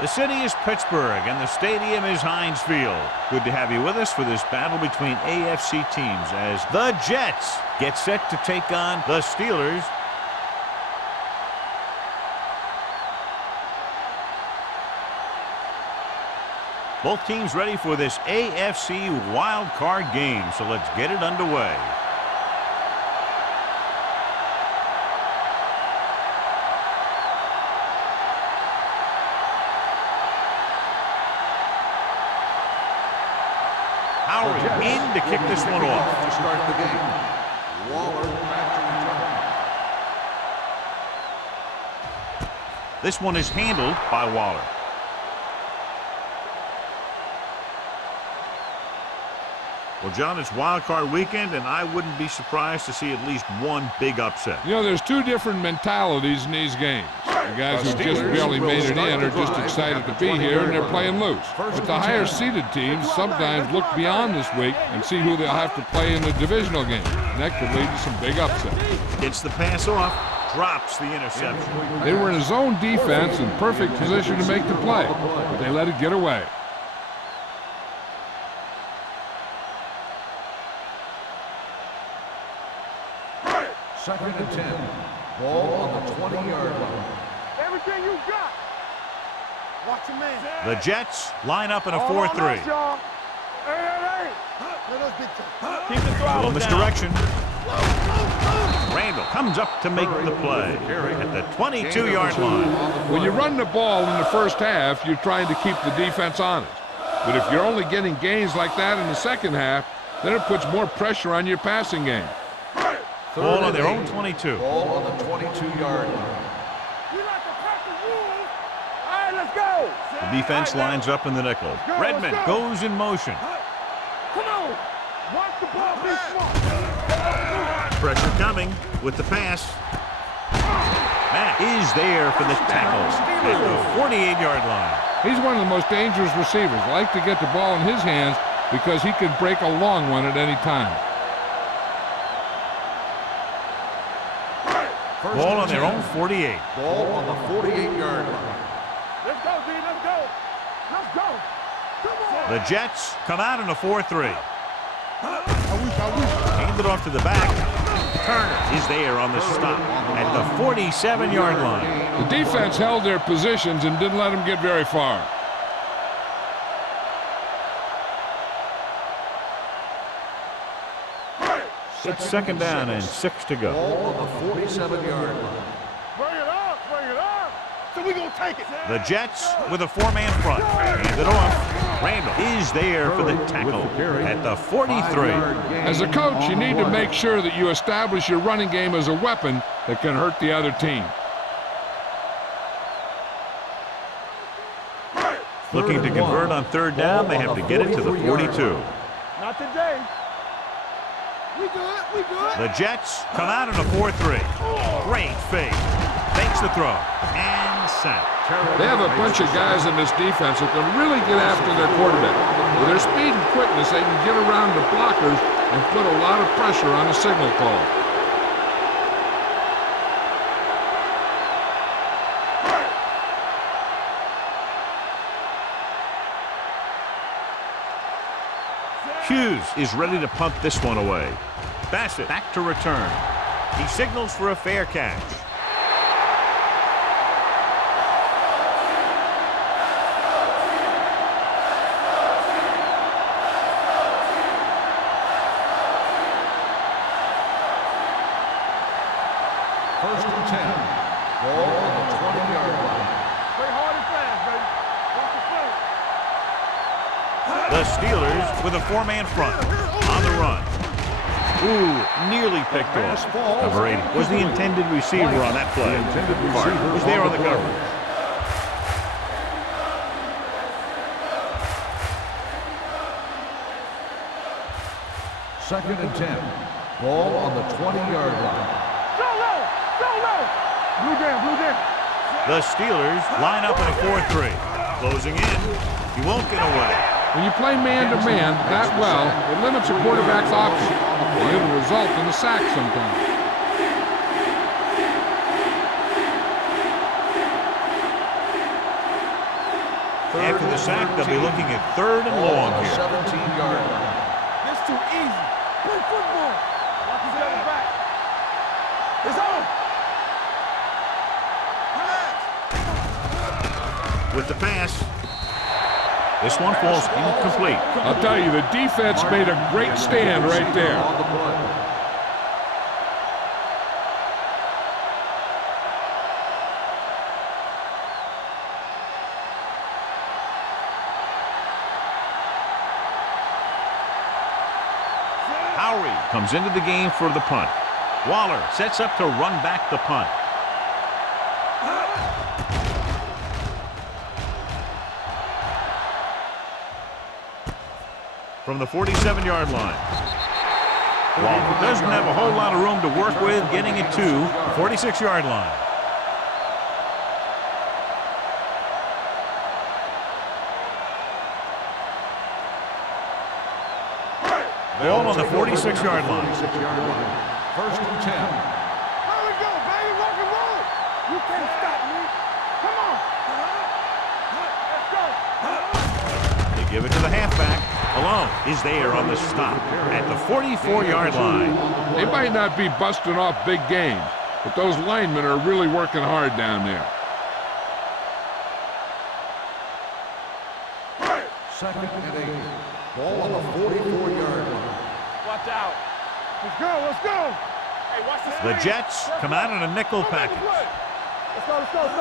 The city is Pittsburgh, and the stadium is Heinz Field. Good to have you with us for this battle between AFC teams as the Jets get set to take on the Steelers. Both teams ready for this AFC Wildcard game, so let's get it underway. Howard in to kick this one off. To start the game, Waller back to return. This one is handled by Waller. Well, John, it's wild card weekend, and I wouldn't be surprised to see at least one big upset. You know, there's two different mentalities in these games. The guys who just barely made it in are just excited to be here, and they're playing loose. But the higher-seeded teams sometimes look beyond this week and see who they'll have to play in the divisional game. And that could lead to some big upsets. Gets the pass off, drops the interception. They were in a zone defense in perfect position to make the play, but they let it get away. Second and 10. Ball on the 20-yard line. Everything you got. Watch your man. The Jets line up in a 4-3. Hey. Keep the throttle down. Misdirection. Randall comes up to make the play at the 22-yard line. When you run the ball in the first half, you're trying to keep the defense honest. But if you're only getting gains like that in the second half, then it puts more pressure on your passing game. Ball on their own 22. Ball on the 22-yard line. You like to practice rules? All right, let's go. The defense lines up in the nickel. Redmond goes in motion. Come on. Watch the ball be smart. Pressure coming with the pass. Matt is there for the tackle at the 48-yard line. He's one of the most dangerous receivers. Like to get the ball in his hands because he can break a long one at any time. Ball on their own 48. Ball on the 48-yard line. Let's go, D. Let's go. Let's go. Come on. The Jets come out in a 4-3. Hand it off to the back. Turner is there on the stop at the 47-yard line. The defense held their positions and didn't let them get very far. It's second down and 6 to go. Ball on the 47-yard line. Bring it up. Bring it up. So we going to take it. The Jets with a 4-man front. Hand it off. Randall is there for the tackle at the 43. As a coach, you need to make sure that you establish your running game as a weapon that can hurt the other team. Looking to convert on third down, they have to get it to the 42. Not today. We good. We good. The Jets come out in a 4-3. Great fake. Fakes the throw. And sack. They have a bunch of guys in this defense that can really get after their quarterback. With their speed and quickness, they can get around the blockers and put a lot of pressure on a signal call. Hughes is ready to punt this one away. Bassett back to return. He signals for a fair catch. First and 10. Ball on the 20-yard line. Play hard and fast, baby. Watch the play. The Steelers with a 4-man front on the run. Ooh, nearly picked off. Number 80 was the intended receiver on that play. Clark was there on the coverage. Second and 10. Ball on the 20-yard line. Go low. Go low. Blue down. The Steelers line up in a 4-3. Closing in. He won't get away. When you play man-to-man that well, it limits a quarterback's options. It'll result in a sack sometimes. sack, they'll be looking at 3rd and long here. 17-yard line. This too easy. Play football. Watch his other back. It's on. With the pass. This one falls incomplete. I'll tell you, the defense made a great stand right there. On the play. Howery comes into the game for the punt. Waller sets up to run back the punt. From the 47-yard line. Waller doesn't have a whole lot of room to work with, getting it to the 46-yard line. Ball on the 46-yard line. 1st and 10. There we go, baby. Rock and roll. You can't stop me. Come on. Let's go. They give it to the halfback. Malone is there on the stop at the 44-yard line. They might not be busting off big games, but those linemen are really working hard down there. 2nd and 8. Ball on the 44-yard line. Watch out. Let's go. Let's go. Hey, watch the The screen. Jets come out in a nickel package. Let's go. Let's go. Let's go.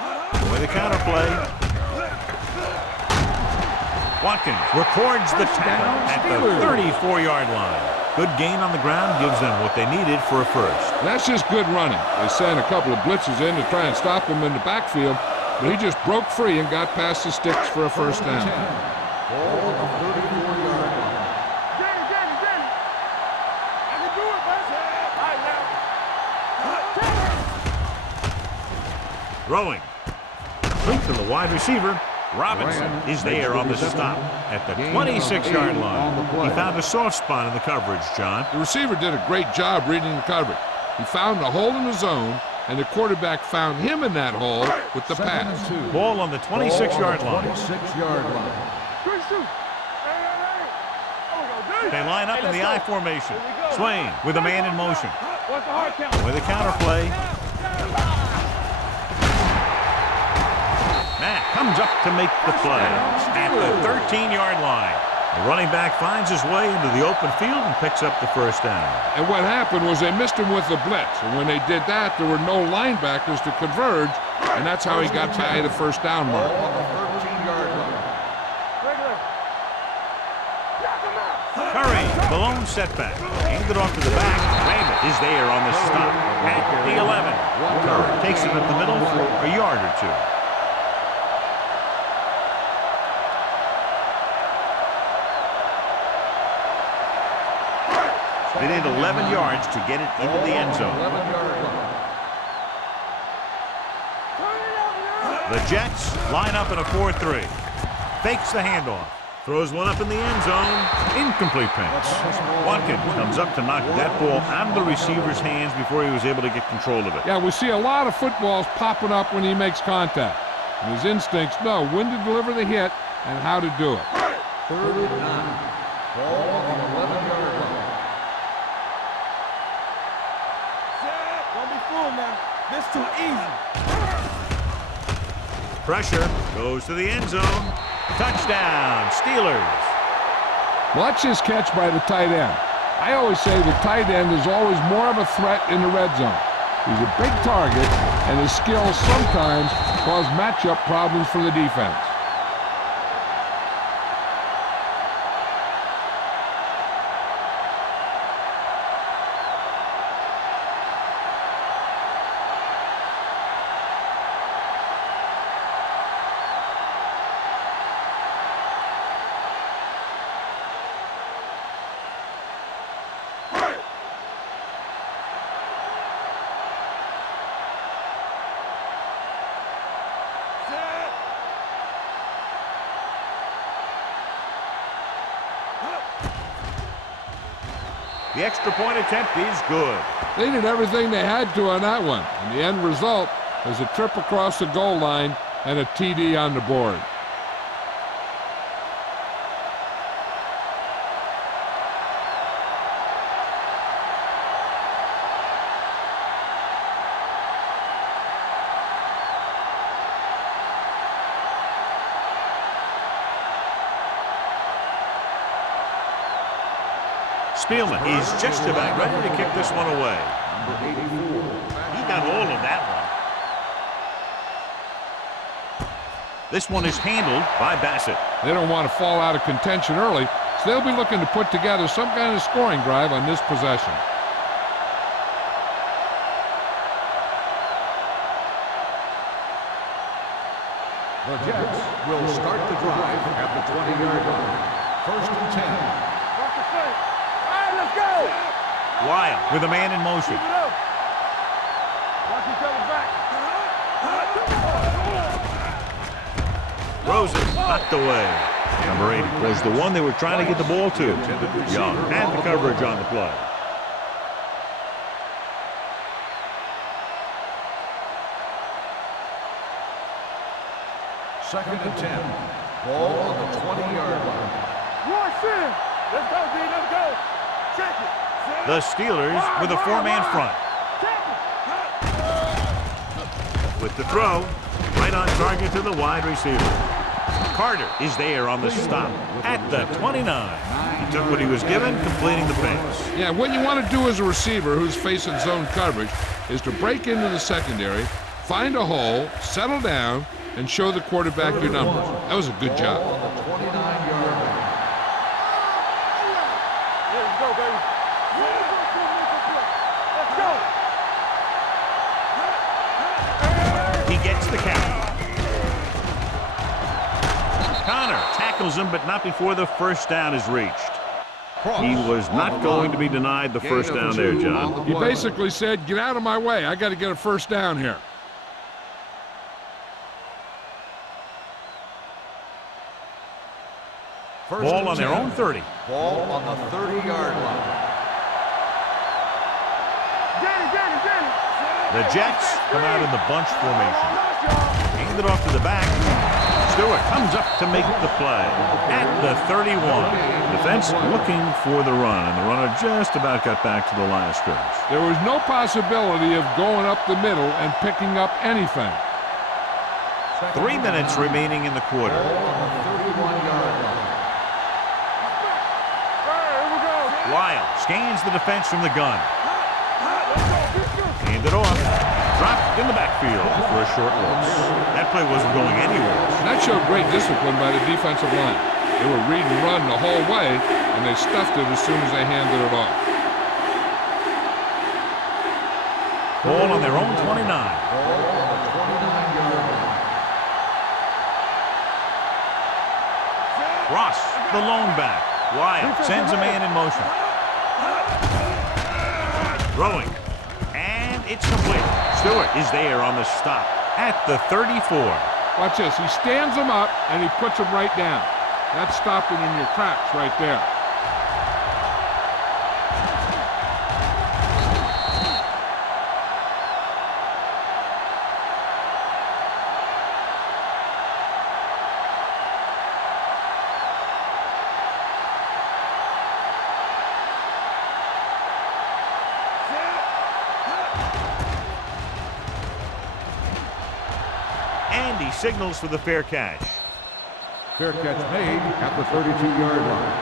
Let's go. With the counter play. Watkins records the tackle at the 34-yard line. Good gain on the ground gives them what they needed for a first. That's just good running. They sent a couple of blitzes in to try and stop him in the backfield, but he just broke free and got past the sticks for a first down. Ball on the 34-yard line. Get it. I can do it, man. All right, now. Throwing. Complete to the wide receiver. Robinson is there on the stop at the 26-yard line. He found a soft spot in the coverage, John. The receiver did a great job reading the coverage. He found a hole in the zone, and the quarterback found him in that hole with the pass. Ball on the 26-yard line. 26-yard line. Good shoot. Hey. They line up in the I formation. Swain with a man in motion. What's the hard count? With a counter play. Matt comes up to make the play at the 13-yard line. The running back finds his way into the open field and picks up the first down. And what happened was they missed him with the blitz. And when they did that, there were no linebackers to converge, and that's how he got by the first down mark. Ball on the 13-yard line. Curry, Malone setback. Handed off to the back. Raymond is there on the stop at the 11. Curry takes it up the middle for a yard or two. They need 11 yards to get it into the end zone. 11-yard line. The Jets line up in a 4-3. Fakes the handoff. Throws one up in the end zone. Incomplete pass. Watkins comes up to knock that ball out of the receiver's hands before he was able to get control of it. Yeah, we see a lot of footballs popping up when he makes contact. And his instincts know when to deliver the hit and how to do it. 3rd and 9. Ball on the 11-yard line. Don't be fooled now. This too easy. Pressure goes to the end zone. Touchdown, Steelers. Watch this catch by the tight end. I always say the tight end is always more of a threat in the red zone. He's a big target, and his skills sometimes cause matchup problems for the defense. The extra point attempt is good. They did everything they had to on that one, and the end result was a trip across the goal line and a TD on the board. Spielman, he's just about ready to kick this one away. Number 84. He got all of that one. This one is handled by Bassett. They don't want to fall out of contention early, so they'll be looking to put together some kind of scoring drive on this possession. The Jets will start the drive at the 20-yard line. First and 10. Watch the play. All right, let's go. Wild with a man in motion. Keep it up. Watch each other back. Rosen knocked away. Number 80 was the one they were trying to get the ball to. Young had the coverage on the play. Second and 10. Ball on the 20-yard line. Rush in. Let's go, D. Let's go. Check it. The Steelers with a four-man front. With the throw, right on target to the wide receiver. Carter is there on the stop at the 29. He took what he was given, completing the pass. Yeah, what you want to do as a receiver who's facing zone coverage is to break into the secondary, find a hole, settle down, and show the quarterback your numbers. That was a good job. Ball on the 29-yard line. Let's go, baby. Let's go. He gets the count. Connor tackles him, but not before the first down is reached. He was not going to be denied the first down there, John. He basically said, get out of my way. I got to get a first down here. Ball on their own 30. Ball on the 30-yard line. The Jets come out in the bunch formation. Hand it off to the back. Stewart comes up to make the play at the 31. Defense looking for the run, and the runner just about got back to the line of scrimmage. There was no possibility of going up the middle and picking up anything. 3 minutes remaining in the quarter. Ball on the 31-yard line. Wild scans the defense from the gun. Hand it off. Dropped in the backfield for a short loss. That play wasn't going anywhere. That showed great discipline by the defensive line. They were read and run the whole way, and they stuffed it as soon as they handed it off. Ball on their own 29. Ball on the 29-yard line. Ross, the lone back. Wild sends a man in motion. Throwing. And it's complete. Stewart is there on the stop at the 34. Watch this. He stands them up, and he puts them right down. That's stopping in your tracks right there. And he signals for the fair catch. Fair catch made at the 32-yard line.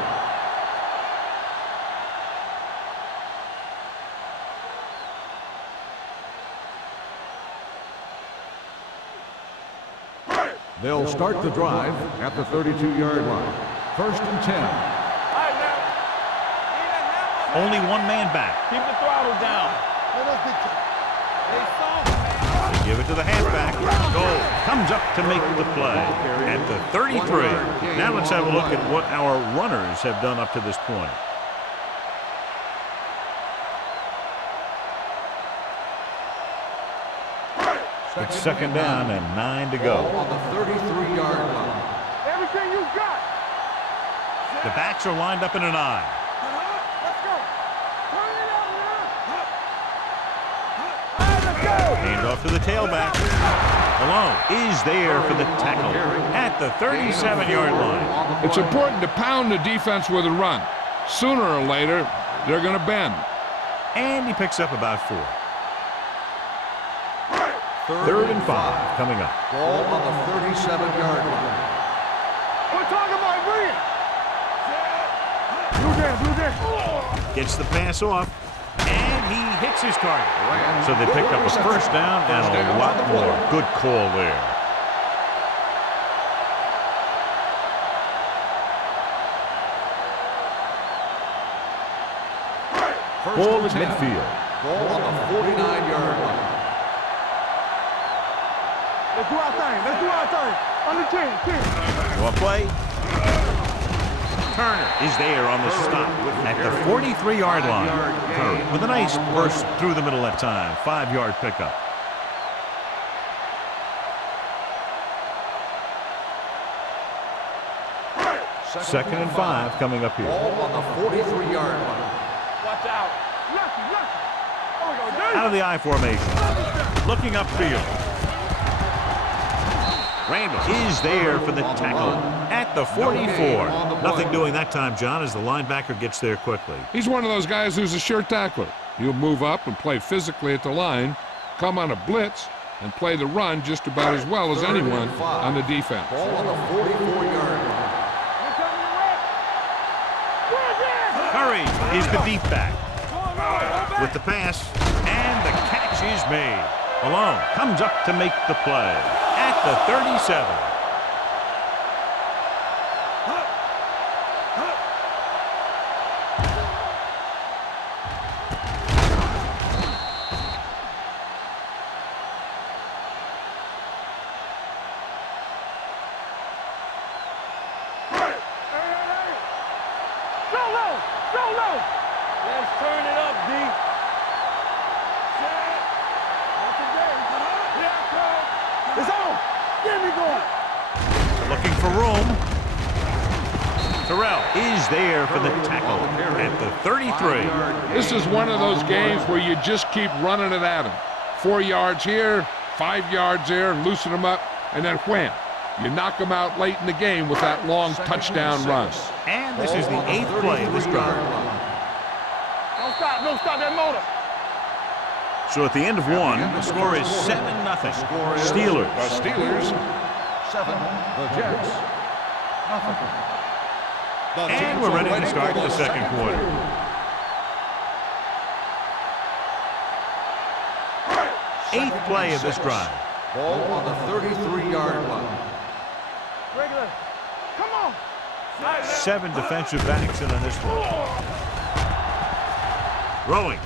They'll start the drive at the 32-yard line. First and 10. Only one man back. Keep the throttle down. Let us get you. They saw him, man. They give it to the halfback. Goal comes up to make the play at the 33. Now let's have a look at what our runners have done up to this point. It's second down and 9 to go. Ball on the 33-yard line. Everything you got. The backs are lined up in an I. Let's go. Turn it up now. All right, let's go. Hand off to the tailback. Malone is there for the tackle at the 37-yard line. It's important to pound the defense with a run. Sooner or later, they're going to bend. And he picks up about 4. 3rd and 5 coming up. Ball on the 37-yard line. We're talking about bring it. Blue there. Gets the pass off, and he hits his target. So they picked up a first down and a lot more. Good call there. Ball at midfield. Ball on the 49-yard line. Let's do our thing. Let's do our thing. On the 10. One play. Turner is there on the stop at the 43-yard line. Curry with a nice burst through the middle that time. 5-yard pickup. Second and 5 coming up here. Ball on the 43-yard line. Watch out. Lucky. Oh, we go, dude. Out of the I formation. Looking upfield. Randall is there for the tackle at the 44. Nothing doing that time, John, as the linebacker gets there quickly. He's one of those guys who's a sure tackler. He'll move up and play physically at the line, come on a blitz, and play the run just about as well as anyone on the defense. Ball on the 44-yard line. Curry is the deep back with the pass, and the catch is made. Malone comes up to make the play at the 37. Let's turn it up, D. It's on. Get me going. Looking for room. Terrell is there for the tackle at the 33. This is one of those games where you just keep running it at them. 4 yards here, 5 yards there, loosen them up, and then wham. You knock them out late in the game with that long touchdown run. And this is the 8th play of this drive. Don't stop that motor. So at the end of one, the score is 7-0. Steelers. The Steelers, 7. The Jets, nothing. And we're ready to start the second quarter. Eighth play of this drive. Ball on the 33-yard line. Regular. Come on. 7 defensive backs in on this one. Rolling.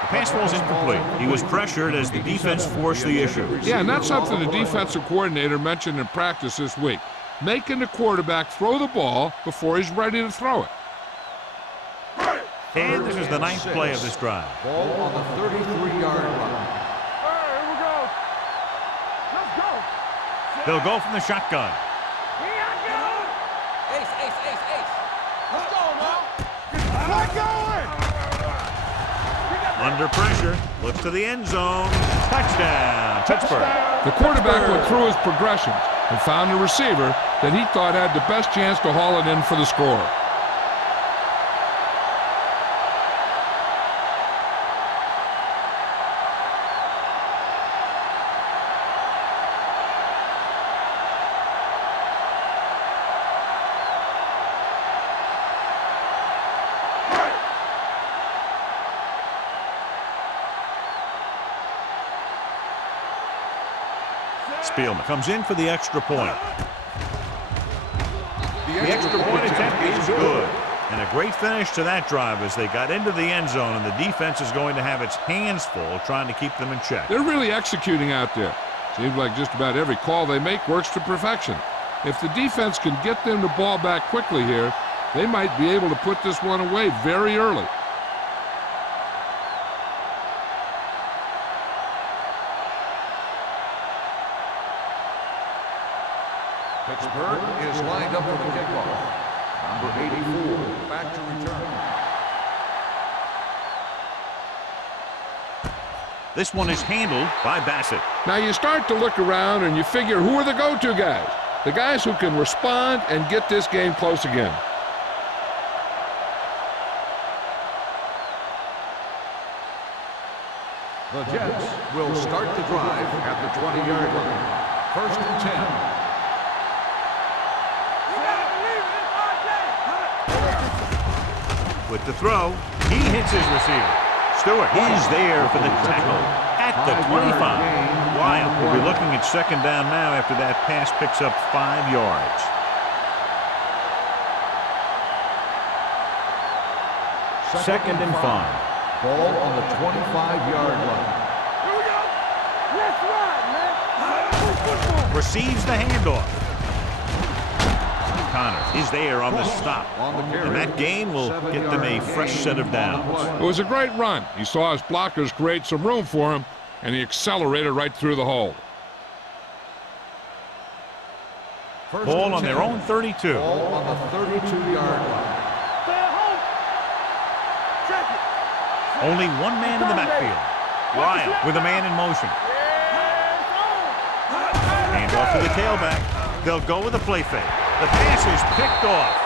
The pass ball's incomplete. He was pressured as the defense forced the issue. Yeah, and that's something the defensive coordinator mentioned in practice this week. Making the quarterback throw the ball before he's ready to throw it. And this is the 9th play of this drive. Ball on the 33-yard line. Here we go. Let's go. They'll go from the shotgun. Here I go. Ace. Let's go now. We're going. Under pressure. Looks to the end zone. Touchdown. Pittsburgh. The quarterback went through his progressions and found a receiver that he thought had the best chance to haul it in for the score. Spielman comes in for the extra point. The extra point attempt is good. And a great finish to that drive as they got into the end zone, and the defense is going to have its hands full trying to keep them in check. They're really executing out there. Seems like just about every call they make works to perfection. If the defense can get them the ball back quickly here, they might be able to put this one away very early. Pittsburgh is lined up for the kickoff. Number 84, back to return. This one is handled by Bassett. Now you start to look around and you figure, who are the go-to guys? The guys who can respond and get this game close again. The Jets will start the drive at the 20-yard line. 1st and 10. With the throw, he hits his receiver. Stewart is there for the tackle at the 25. Wild will be looking at 2nd down now after that pass picks up 5 yards. Second and 5. Ball on the 25-yard line. Here we go. Let's ride, man. Football. Receives the handoff. Connor is there on the stop. And that gain will get them a fresh set of downs. It was a great run. He saw his blockers create some room for him, and he accelerated right through the hole. Ball on their own 32. Ball on the 32-yard line. Stay home. Check it. Only one man in the backfield. Wild with a man in motion. Handoff to the tailback. They'll go with a play fake. The pass is picked off.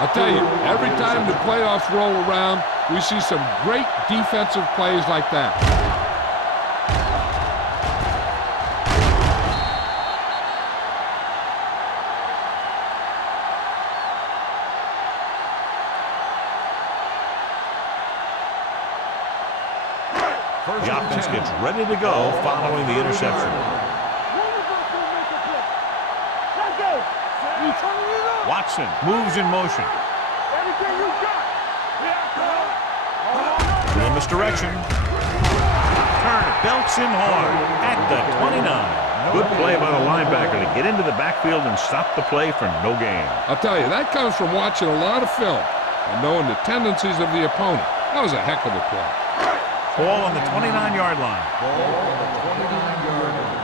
I'll tell you, every time the playoffs roll around, we see some great defensive plays like that. The offense gets ready to go following the interception. Watson moves in motion. Everything you got. Little misdirection. Turner belts him hard at the 29. Good play by the linebacker to get into the backfield and stop the play for no gain. I'll tell you, that comes from watching a lot of film and knowing the tendencies of the opponent. That was a heck of a play. Ball on the 29-yard line. Ball on the 29-yard line.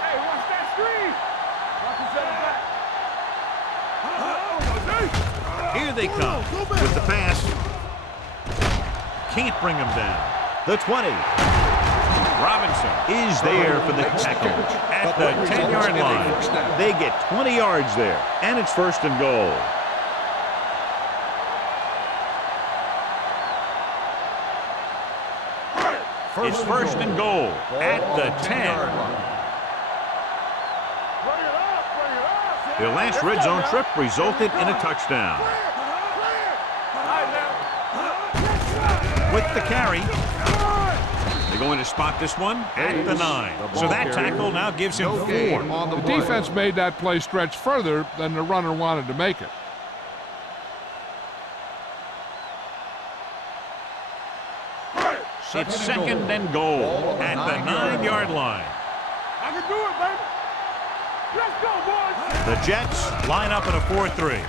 Hey, watch that screen. Watch his back. Here they come with the pass. Can't bring him down. The 20. Robinson is there for the tackle at the 10-yard line. They get 20 yards there, and it's 1st and goal. It's 1st and goal at the 10. Their last red zone trip resulted in a touchdown. With the carry, they're going to spot this one at the 9. So that tackle now gives him 4. The defense made that play stretch further than the runner wanted to make it. It's 2nd and goal at the 9-yard line. I can do it, baby. Let's go, boys. The Jets line up in a 4-3.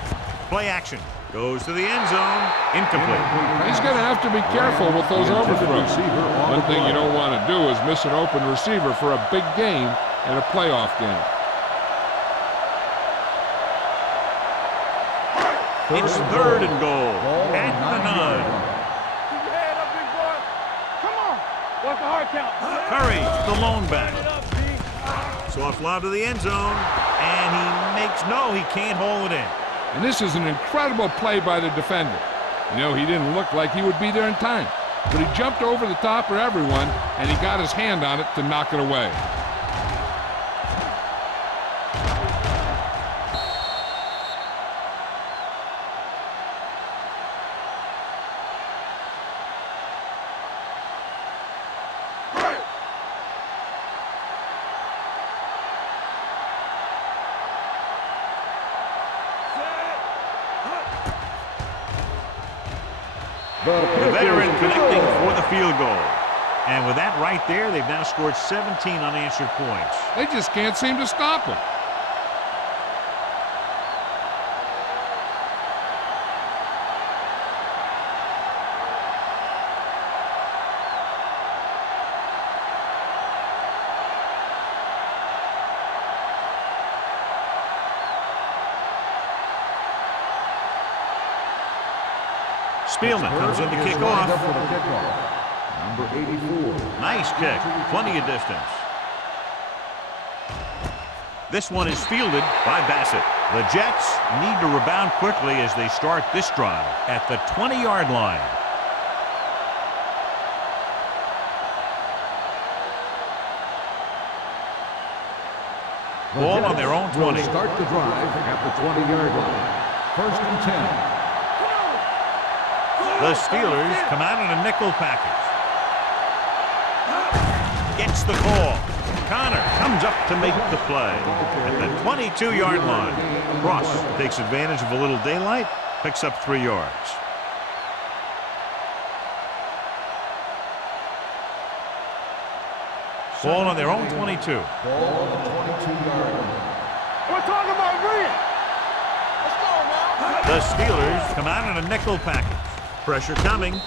Play action. Goes to the end zone. Incomplete. He's going to have to be careful with those overthrows. One thing you don't want to do is miss an open receiver for a big game and a playoff game. It's 3rd and goal at the 9. Keep your head up, big boy. Come on. What's the hard count? Curry, the lone back. Soft lob to the end zone, and he can't hold it in. And this is an incredible play by the defender. You know, he didn't look like he would be there in time, but he jumped over the top of everyone, and he got his hand on it to knock it away. The veteran connecting for the field goal. And with that right there, they've now scored 17 unanswered points. They just can't seem to stop him. Spielman comes in to kick off. number 84. Nice kick. Plenty of distance. This one is fielded by Bassett. The Jets need to rebound quickly as they start this drive at the 20-yard line. Ball on their own 20. Will start the drive at the 20-yard line. 1st and 10. The Steelers come out in a nickel package. Gets the call. Connor comes up to make the play at the 22-yard line. Ross takes advantage of a little daylight, picks up 3 yards. Ball on their own 22. Ball on the 22-yard line. We're talking about green. Let's go now. The Steelers come out in a nickel package. Pressure coming.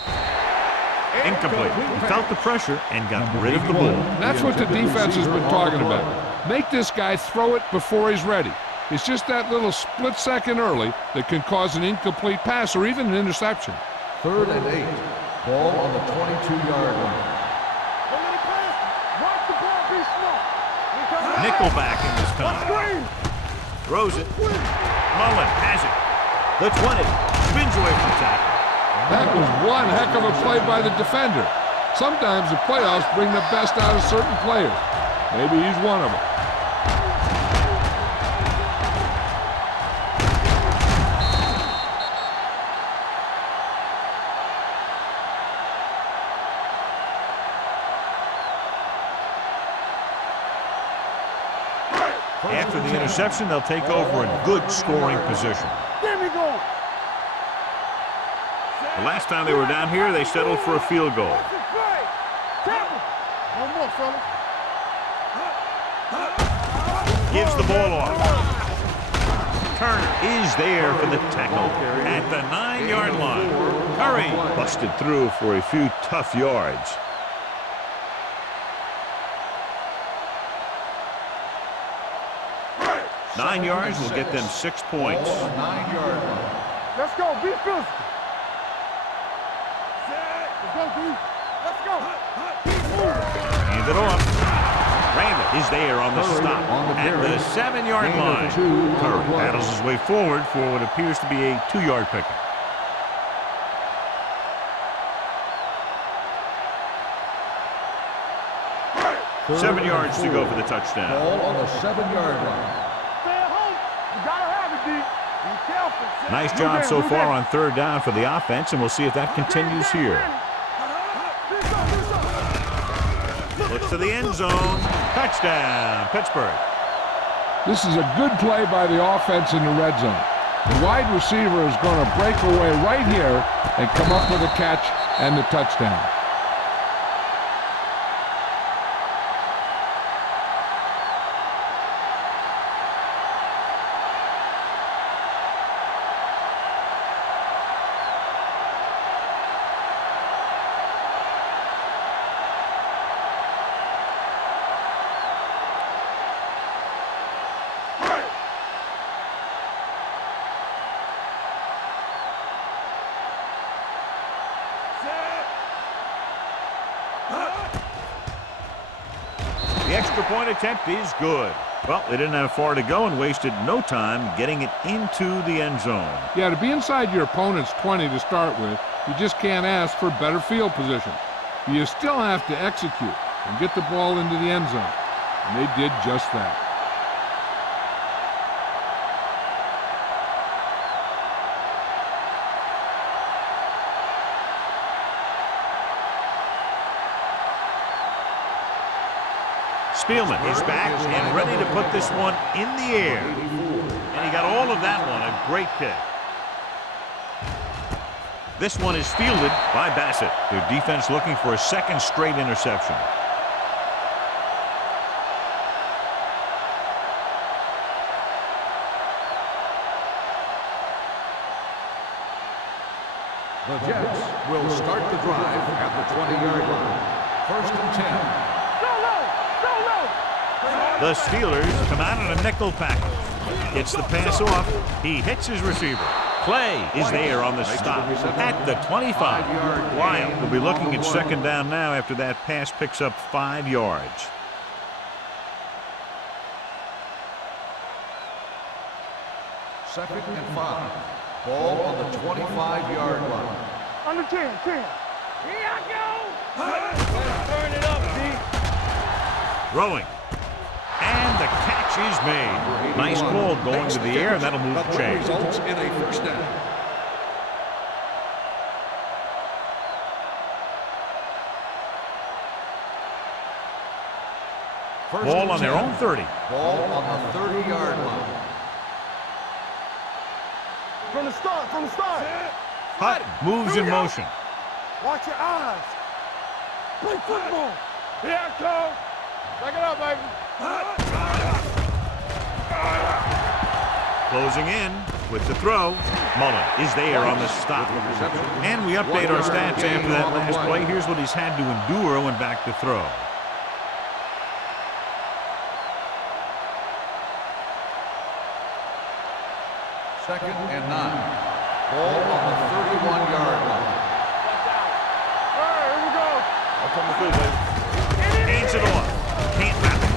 Incomplete. He felt the pressure and got rid of the ball. That's what the defense has been talking about. Make this guy throw it before he's ready. It's just that little split second early that can cause an incomplete pass or even an interception. 3rd and 8. Ball on the 22-yard line. Don't let it pass. Watch the ball be smart. Nickelback in this time. Green. Throws it. Mullen has it. The 20. Spins away from tackle. That was one heck of a play by the defender. Sometimes the playoffs bring the best out of certain players. Maybe he's one of them. After the interception, they'll take over a good scoring position. There we go. The last time they were down here, they settled for a field goal. That's a play. Tackle. One more, fella. Gives the ball off. Turner is there for the tackle at the 9-yard line. Curry busted through for a few tough yards. Nine yards will get them 6 points. Ball on the 9-yard line. Let's go. Be physical. Let's go, D. Let's go. Hand it off. Randall is there on the stop at the 7-yard line. Curry battles his way forward for what appears to be a 2-yard pickup. Third 7 and yards to go 4. for the touchdown. Ball on the 7-yard line. Stay at home. You gotta have it, D. Be careful. Nice job so far on 3rd down for the offense, and we'll see if that continues here. Looks to the end zone. Touchdown, Pittsburgh. This is a good play by the offense in the red zone. The wide receiver is going to break away right here and come up with a catch and the touchdown. The extra point attempt is good. Well, they didn't have far to go and wasted no time getting it into the end zone. Yeah, to be inside your opponent's 20 to start with, you just can't ask for better field position. You still have to execute and get the ball into the end zone. And they did just that. Spielman is back and ready to put this one in the air. And he got all of that one, a great kick. This one is fielded by Bassett. Their defense looking for a second straight interception. The Jets will start the drive at the 20-yard line. 1st and 10. The Steelers come out in a nickel package. Gets the pass off. He hits his receiver. Play is there on the stop at the 25. Wild will be looking at second down now after that pass picks up 5 yards. Second and 5. Ball on the 25-yard line. Under 10. Here I go. Let's turn it up, D. Throwing. And the catch is made. Nice ball going to the air, and that'll move the chains. Results in a first down. Ball on their own 30. Ball on the 30-yard line. From the start. Hutton moves in motion. Watch your eyes. Play football. Here I come. Back it up, baby. Closing in with the throw. Mullen is there on the stop. And we update our stats after that last play. Here's what he's had to endure when back to throw. Second and 9. Ball on the 31-yard line. All right, here we go. I'll come through, baby. Hands it off. Can't wrap it.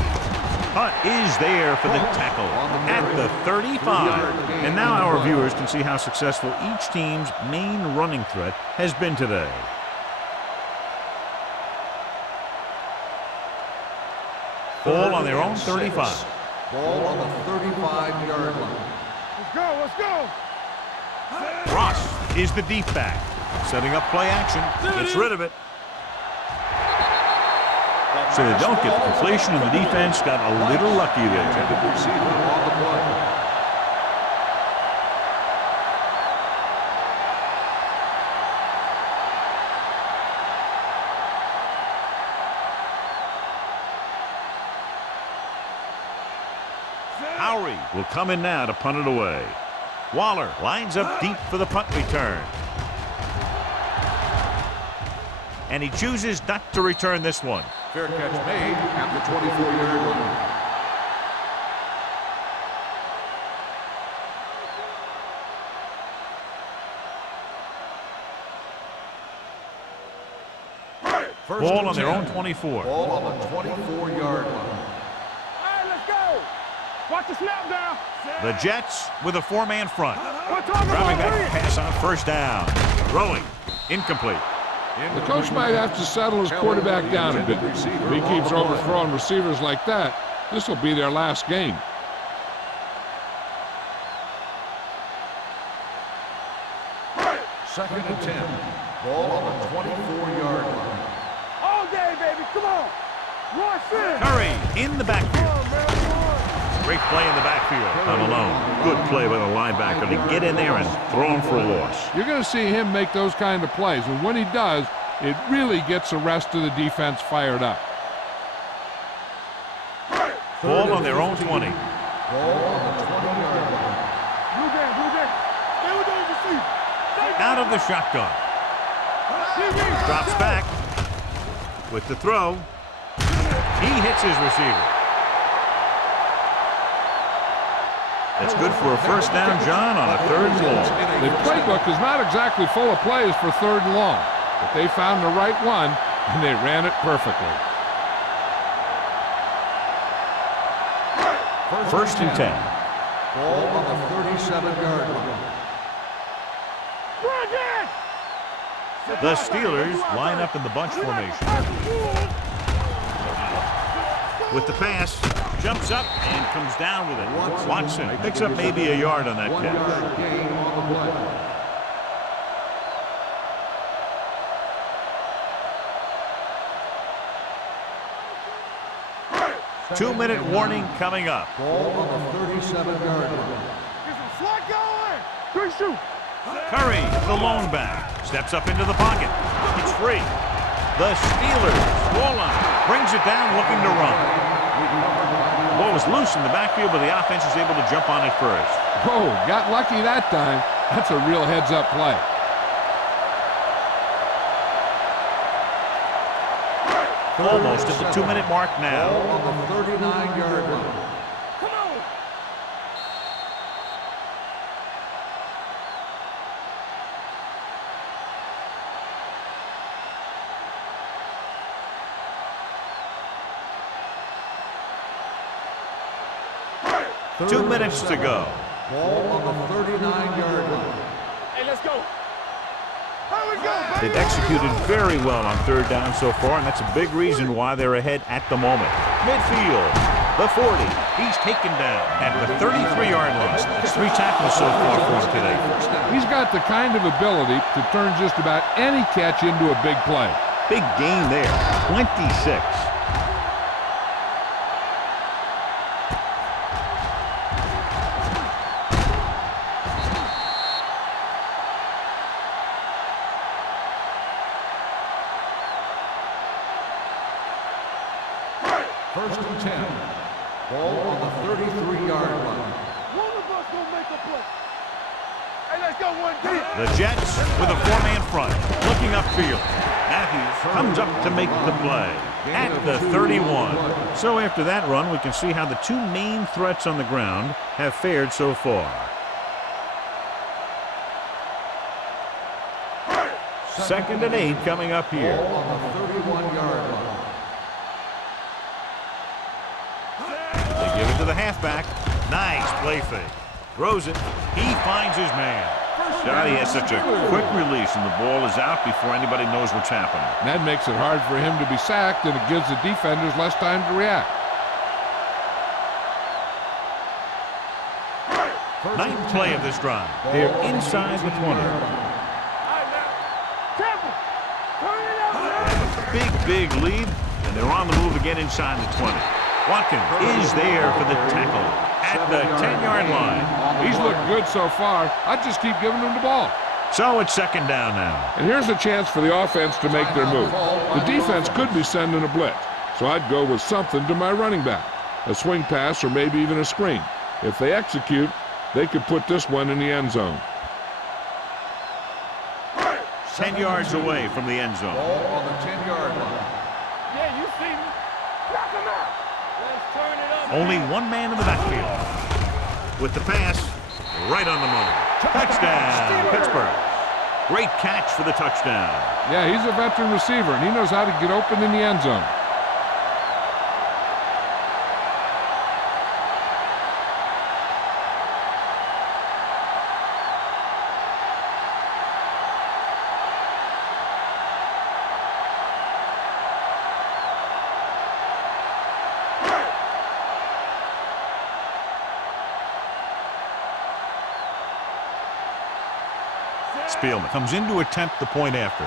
Hunt is there for the tackle at the 35. And now our viewers can see how successful each team's main running threat has been today. Ball on their own 35. Ball on the 35-yard line. Let's go. Ross is the deep back. Setting up play action. Gets rid of it. So they don't get the completion, and the defense got a little lucky there. Receiver on the play. Howry will come in now to punt it away. Waller lines up deep for the punt return. And he chooses not to return this one. Fair catch made at the 24-yard line. Ball on their own 24. Ball on the 24-yard line. All right, let's go. Watch the snap down. The Jets with a 4-man front. We're talking Driving about back pass on first down. Throwing. Incomplete. The coach might have to settle his quarterback down a bit. If he keeps overthrowing receivers like that, this will be their last game. Second and 10. Ball on the 24-yard line. all day, baby. Come on. Rush in. Curry in the backfield. Great play in the backfield. Not alone. Good play by the linebacker to get in there and throw him for a loss. You're going to see him make those kind of plays, and when he does, it really gets the rest of the defense fired up. Ball on their own 20. Ball on the 20-yard line. Blue game, blue game. Stay with those receivers. Out of the shotgun. Drops back with the throw. He hits his receiver. That's good for a first down, John, on a 3rd and long. The playbook is not exactly full of plays for 3rd and long, but they found the right one, and they ran it perfectly. First and 10. Ball on the 37-yard line. The Steelers line up in the bunch formation. With the pass, jumps up and comes down with it. Watson picks up maybe a yard on that catch. 1-yard gain on the play. 2-minute warning coming up. Ball on the 37-yard line. Get some slot going. Good shoot. Curry, the lone back, steps up into the pocket. It's free. The Steelers, ball line, brings it down looking to run. The ball was loose in the backfield, but the offense is able to jump on it first. Whoa, got lucky that time. That's a real heads-up play. Almost at the 2-minute mark now. Ball on the 39-yard line. Come on. 2 minutes to go. Ball on the 39-yard line. Hey, let's go. Here we go, baby. They've executed very well on third down so far, and that's a big reason why they're ahead at the moment. Midfield, the 40. He's taken down at the 33-yard line. That's 3 tackles so far for him today. He's got the kind of ability to turn just about any catch into a big play. Big gain there, 26. First and 10. Ball on the 33-yard line. One of us gonna make a play. Hey, let's go one deep. The Jets with a 4-man front, looking upfield. Matthews comes up to make the play at the 31. So after that run, we can see how the 2 main threats on the ground have fared so far. Second and 8 coming up here. Ball on the 31-yard line. They give it to the halfback. Nice play fake. Throws it. He finds his man. God, he has such a quick release, and the ball is out before anybody knows what's happening. And that makes it hard for him to be sacked, and it gives the defenders less time to react. Ninth play of this drive. They're inside the 20. Careful. Turn it up, man. Big lead, and they're on the move again inside the 20. Watkins is there for the tackle at the 10-yard line. He's looked good so far. I'd just keep giving him the ball. So it's second down now. And here's a chance for the offense to make their move. The defense could be sending a blitz, so I'd go with something to my running back. A swing pass or maybe even a screen. If they execute, they could put this one in the end zone. 10 yards away from the end zone. Ball on the 10-yard line. Yeah, you see me. Knock him out. Let's turn it up. Only one man in the backfield. With the pass, right on the money. Touchdown, Pittsburgh. Great catch for the touchdown. Yeah, he's a veteran receiver, and he knows how to get open in the end zone. Spielman comes in to attempt the point after.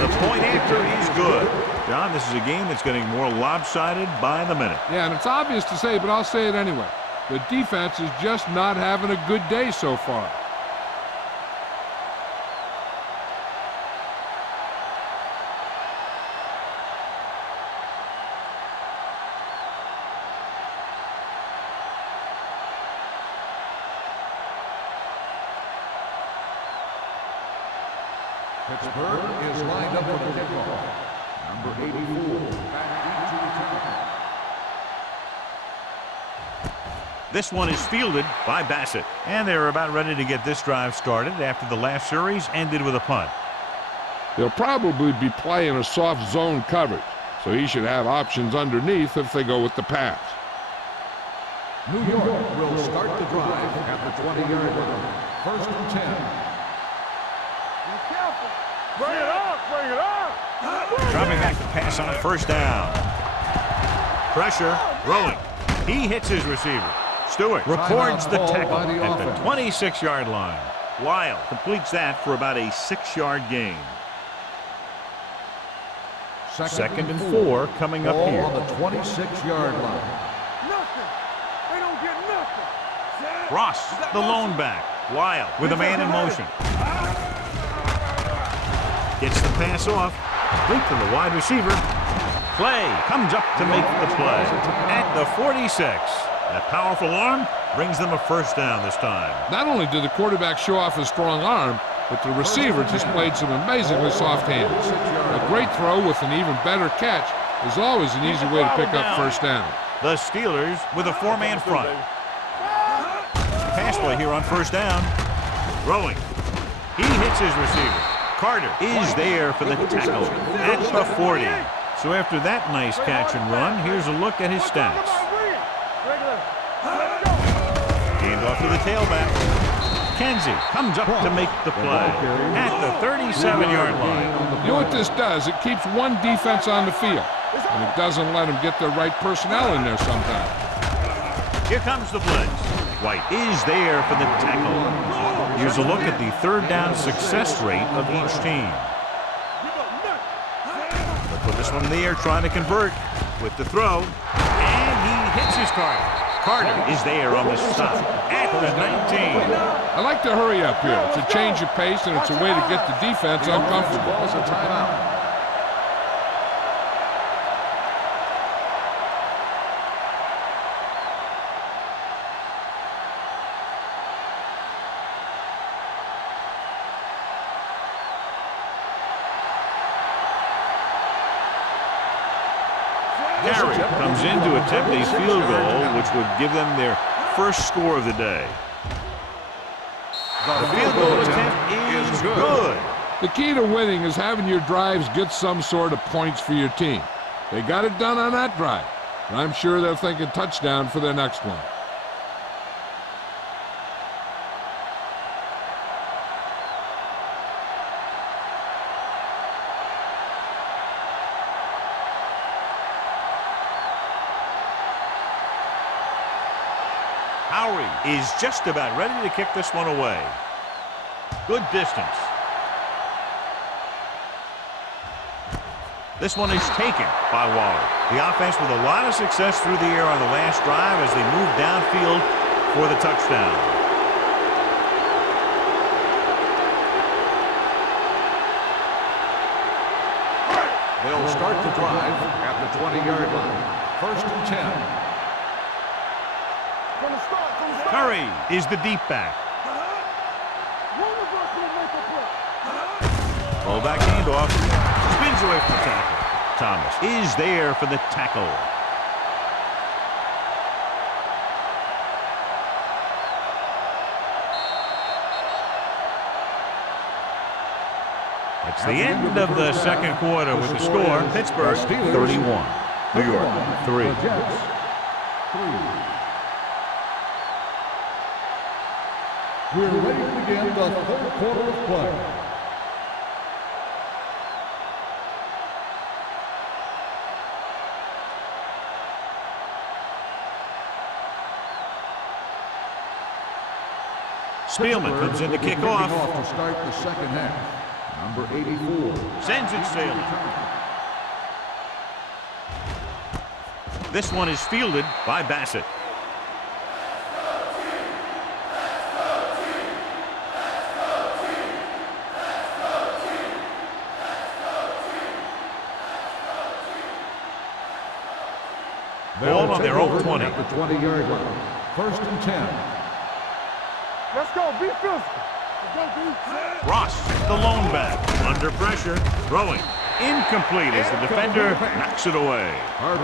The point after is good. John, this is a game that's getting more lopsided by the minute. Yeah, and it's obvious to say, but I'll say it anyway. The defense is just not having a good day so far. Pittsburgh is lined up for the kickoff. Number 84, back into return. This one is fielded by Bassett. And they're about ready to get this drive started after the last series ended with a punt. They'll probably be playing a soft zone coverage, so he should have options underneath if they go with the pass. New York will start the drive at the 20-yard line. First and 10. Be careful. Bring it on. Bring it on. Dropping back to pass on first down. Pressure, rolling. He hits his receiver. Stewart records the tackle at the 26-yard line. Wild completes that for about a 6-yard gain. Second and 4 coming up here. On the 26-yard line. Nothing. They don't get nothing. Ross, the lone back. Wild with a man in motion. Gets the pass off. Complete to the wide receiver. Clay comes up to make the play at the 46. That powerful arm brings them a first down this time. Not only did the quarterback show off his strong arm, but the receiver displayed some amazingly soft hands. A great throw with an even better catch is always an easy way to pick up first down. The Steelers with a 4-man front. Pass play here on first down. Throwing. He hits his receiver. Carter is there for the tackle at the 40. So after that nice catch and run, here's a look at his stats. Hand off to the tailback. Kenzie comes up to make the play at the 37-yard line. You know what this does? It keeps one defense on the field, and it doesn't let them get the right personnel in there sometimes. Here comes the blitz. White is there for the tackle. Here's a look at the third down success rate of each team. They'll put this one in the air, trying to convert with the throw, and he hits his target. Carter is there on the stop at the 19. I like to hurry up here. It's a change of pace, and it's a way to get the defense uncomfortable. Ball's a timeout. Gary comes in to attempt a field goal, which would give them their first score of the day. The field goal attempt is good. The key to winning is having your drives get some sort of points for your team. They got it done on that drive, and I'm sure they're thinking touchdown for their next one. Howery is just about ready to kick this one away. Good distance. This one is taken by Waller. The offense with a lot of success through the air on the last drive as they move downfield for the touchdown. They'll start the drive at the 20-yard line. First and 10. Curry is the deep back. Fullback handoff. Spins away from the tackle. Thomas is there for the tackle. It's the end of the second quarter with the score. Pittsburgh 31. New York 3. We're ready to begin the third quarter of play. Spielman comes in to kick off. To start the second half. Number 84. Sends it sailing. This one is fielded by Bassett. Ball on their own 20. At the 20-yard line. First and 10. Let's go, be physical. Ross, the lone back, under pressure, throwing. Incomplete as the defender knocks it away.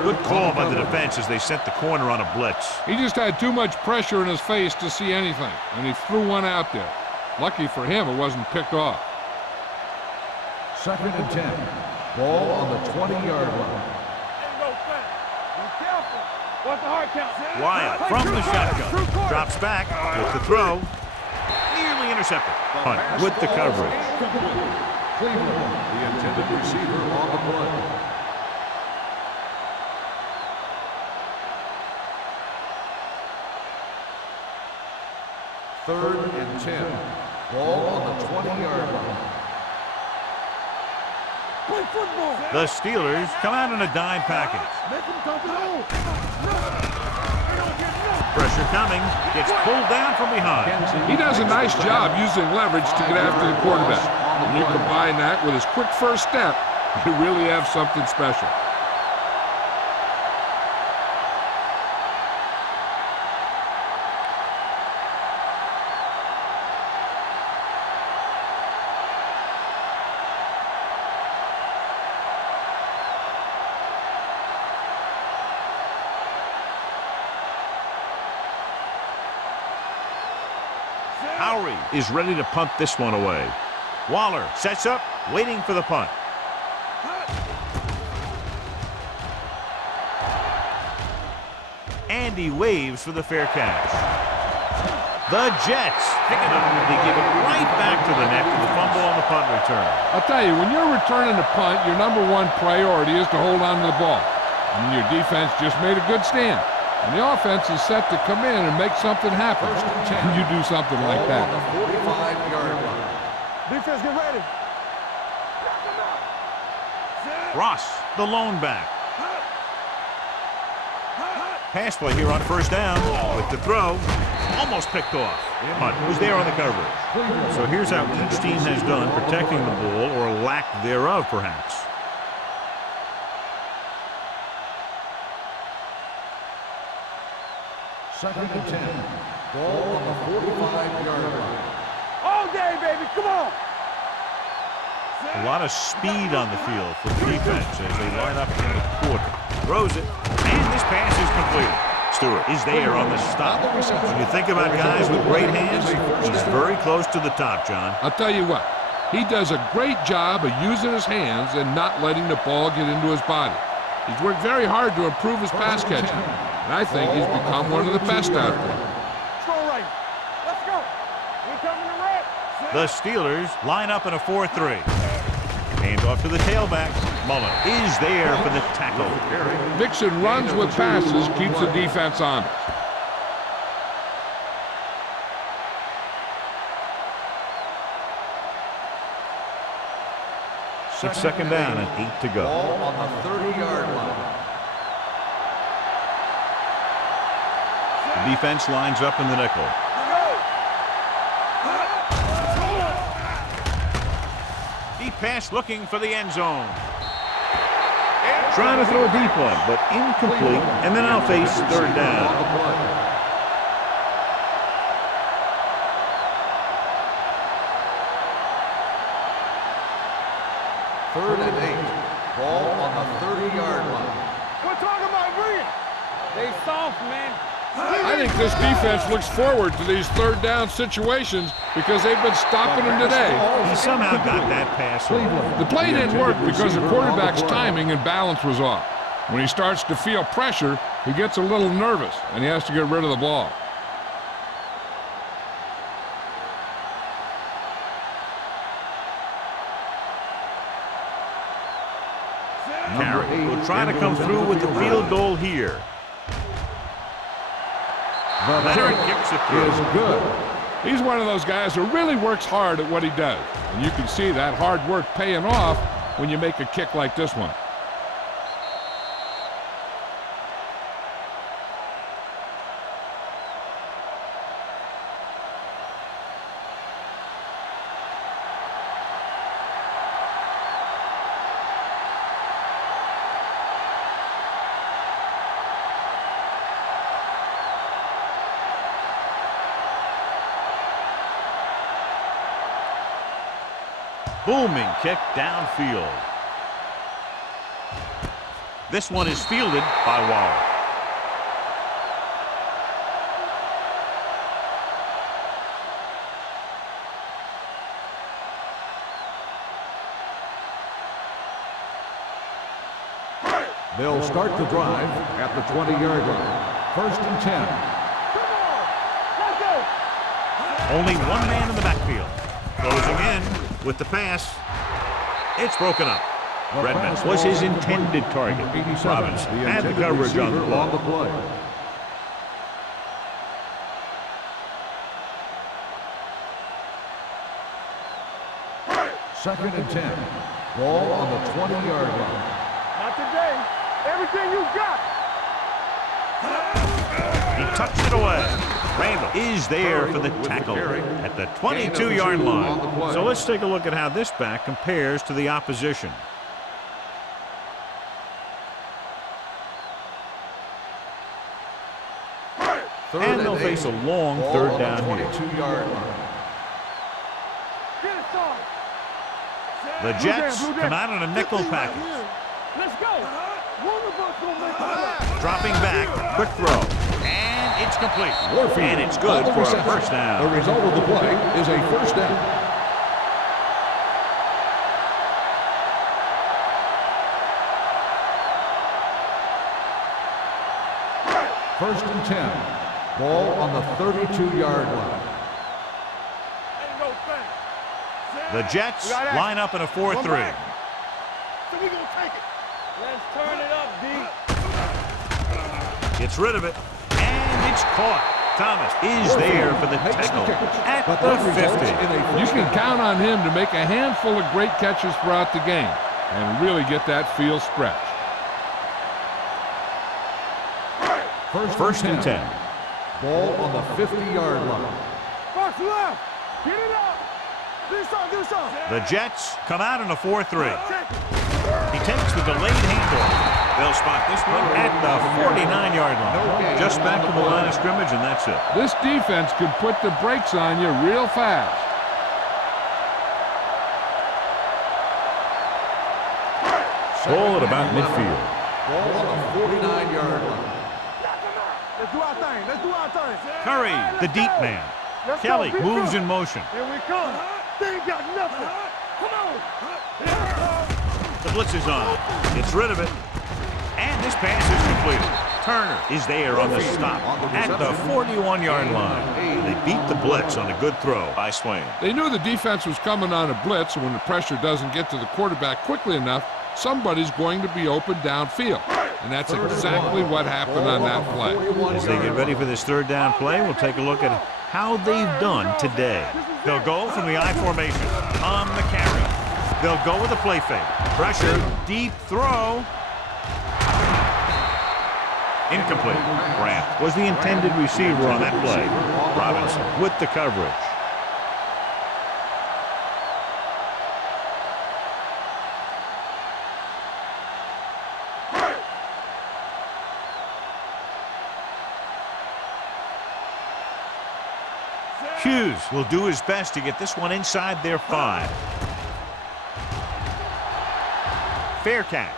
Good call by the defense as they sent the corner on a blitz. He just had too much pressure in his face to see anything, and he threw one out there. Lucky for him, it wasn't picked off. Second and 10. Ball on the 20-yard line. Wyatt from the shotgun. Drops back with the throw. Nearly intercepted. Hunt with the coverage. Cleveland, the intended receiver on the play. Third and 10. Ball on the 20-yard line. The Steelers come out in a dime package. Pressure coming. Gets pulled down from behind. He does a nice job using leverage to get after the quarterback. When you combine that with his quick first step, you really have something special. Howery is ready to punt this one away. Waller sets up, waiting for the punt. and he waves for the fair catch. The Jets pick it up. They give it right back to the net with the fumble on the punt return. I'll tell you, when you're returning a punt, your #1 priority is to hold on to the ball. I mean, your defense just made a good stand. And the offense is set to come in and make something happen. And you do something like that. On the 45-yard line. Defense, get ready. Ross, the lone back. Pass play here on first down. With the throw, almost picked off. Hunt was there on the coverage. So here's how each team has done protecting the ball, or lack thereof, perhaps. Second and 10. Ball on the 45-yard line. All day, baby. Come on. A lot of speed on the field for the defense as they line up in the quarter. Throws it, and this pass is complete. Stewart is there on the stop. When you think about guys with great hands, he's very close to the top, John. I'll tell you what, he does a great job of using his hands and not letting the ball get into his body. He's worked very hard to improve his pass catching, and I think he's become one of the best out there. Throw right. Let's go. We coming to red. The Steelers line up in a 4-3. Hand off to the tailback. Mullen is there for the tackle. Mixon runs with passes, keeps the defense honest. It's second down and 8 to go. Ball on the 30-yard line. The defense lines up in the nickel. Deep pass looking for the end zone. Trying to throw a deep one, but incomplete, and then I'll face third down. Third and 8. Ball on the 30-yard line. We're talking about bringing. They soft, man. I think this defense looks forward to these third down situations because they've been stopping them today. He somehow got that pass off. The play didn't work because the quarterback's timing and balance was off. When he starts to feel pressure, he gets a little nervous, and he has to get rid of the ball. Carey will try to come through with the field goal here. Leonard kicks it through. Is good. He's one of those guys who really works hard at what he does. And you can see that hard work paying off when you make a kick like this one. Booming kick downfield. This one is fielded by Waller. They'll start the drive at the 20-yard line. First and 10. Come on. Let's go. Only one man in the backfield. Closing in with the pass. It's broken up. Redmond was his intended target. Robbins had the coverage on the play. Second and 10. Ball on the 20-yard line. Not today. Everything you got. He tucks it away. Randall is there for the tackle at the 22-yard line. So let's take a look at how this back compares to the opposition. And they'll face a long third down here. 22-yard line. Get it started. The Jets come out in a nickel package. Let's go. One of us gonna make a play. Dropping back, quick throw. And it's complete. And it's good for a first down. The result of the play is a first down. First and 10. Ball on the 32-yard line. Ain't no thing. The Jets line up in a 4-3. So we gonna take it. Let's turn it up, D. Gets rid of it, and it's caught. Thomas is there for the tackle at the 50. You can count on him to make a handful of great catches throughout the game and really get that field stretch. First and 10. Ball on the 50-yard line. Box left. Get it up. Do something. The Jets come out in a 4-3. He takes the delayed handoff. They'll spot this one at the 49-yard line. Just back to the line of scrimmage, and that's it. This defense could put the brakes on you real fast. Ball at about midfield. Ball on the 49-yard line. Let's do our thing. Curry, the deep man. Kelly moves in motion. Here we come. They ain't got nothing. Come on. The blitz is on. Gets rid of it. And this pass is completed. Turner is there on the stop at the 41-yard line. They beat the blitz on a good throw by Swain. They knew the defense was coming on a blitz, and when the pressure doesn't get to the quarterback quickly enough, somebody's going to be open downfield. And that's exactly what happened on that play. As they get ready for this third down play, we'll take a look at how they've done today. They'll go from the I formation on the carry. They'll go with a play fake. Pressure, deep throw. Incomplete. Grant was the intended receiver on that play. Robinson with the coverage. Hughes will do his best to get this one inside their 5. Fair catch.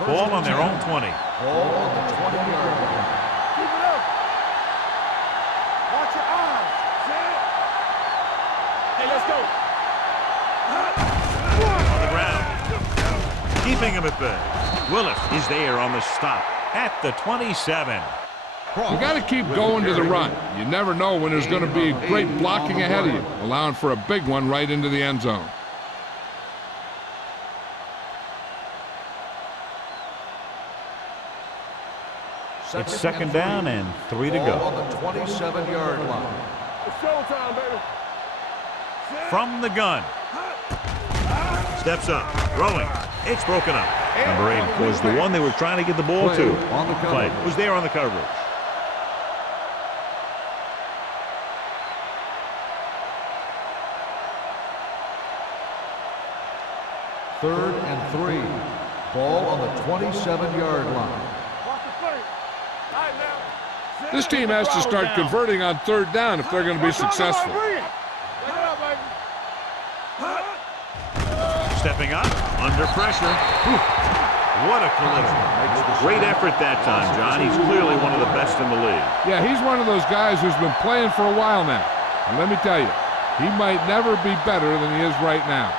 Ball on their own 20. Ball on the 20-yard line. Keep it up. Watch your eyes. Hey, let's go. On the ground. Keeping him at bay. Willis is there on the stop at the 27. You got to keep going to the run. You never know when there's going to be great blocking ahead of you, allowing for a big one right into the end zone. It's second down and 3 to Ball go. on the 27-yard line. It's showtime, baby. From the gun. Steps up. Throwing. It's broken up. Number 8 was the one they were trying to get the ball to. On the Clay coverage. was there on the coverage. Third and 3. Ball on the 27-yard line. Watch the play. All right, now. This team has to start converting on third down if they're going to be successful. Bring it. Take it up, baby. Stepping up. Under pressure. Whew. What a collision. Great effort that time, John. He's clearly one of the best in the league. Yeah, he's one of those guys who's been playing for a while now. And let me tell you, he might never be better than he is right now.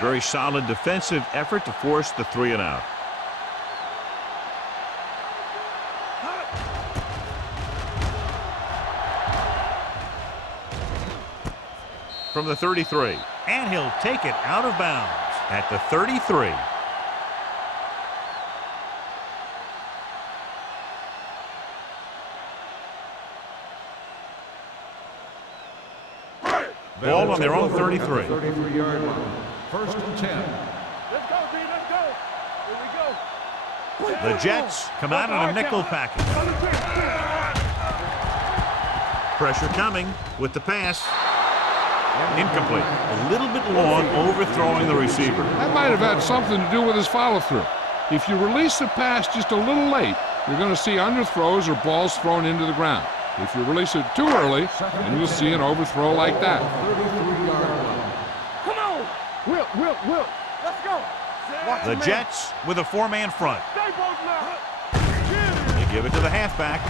Very solid defensive effort to force the 3 and out. From the 33. And he'll take it out of bounds at the 33. Ball on their own 33. 33-yard line. First and 10. Let's go, D. Let's go. Here we go. The Jets come out in a nickel package. Pressure coming with the pass. Incomplete. A little bit long, overthrowing the receiver. That might have had something to do with his follow-through. If you release the pass just a little late, you're going to see underthrows or balls thrown into the ground. If you release it too early, then you'll see an overthrow like that. 33-yard line. Come on. Will. Let's go. The Jets with a four-man front. Stay both now. They give it to the halfback.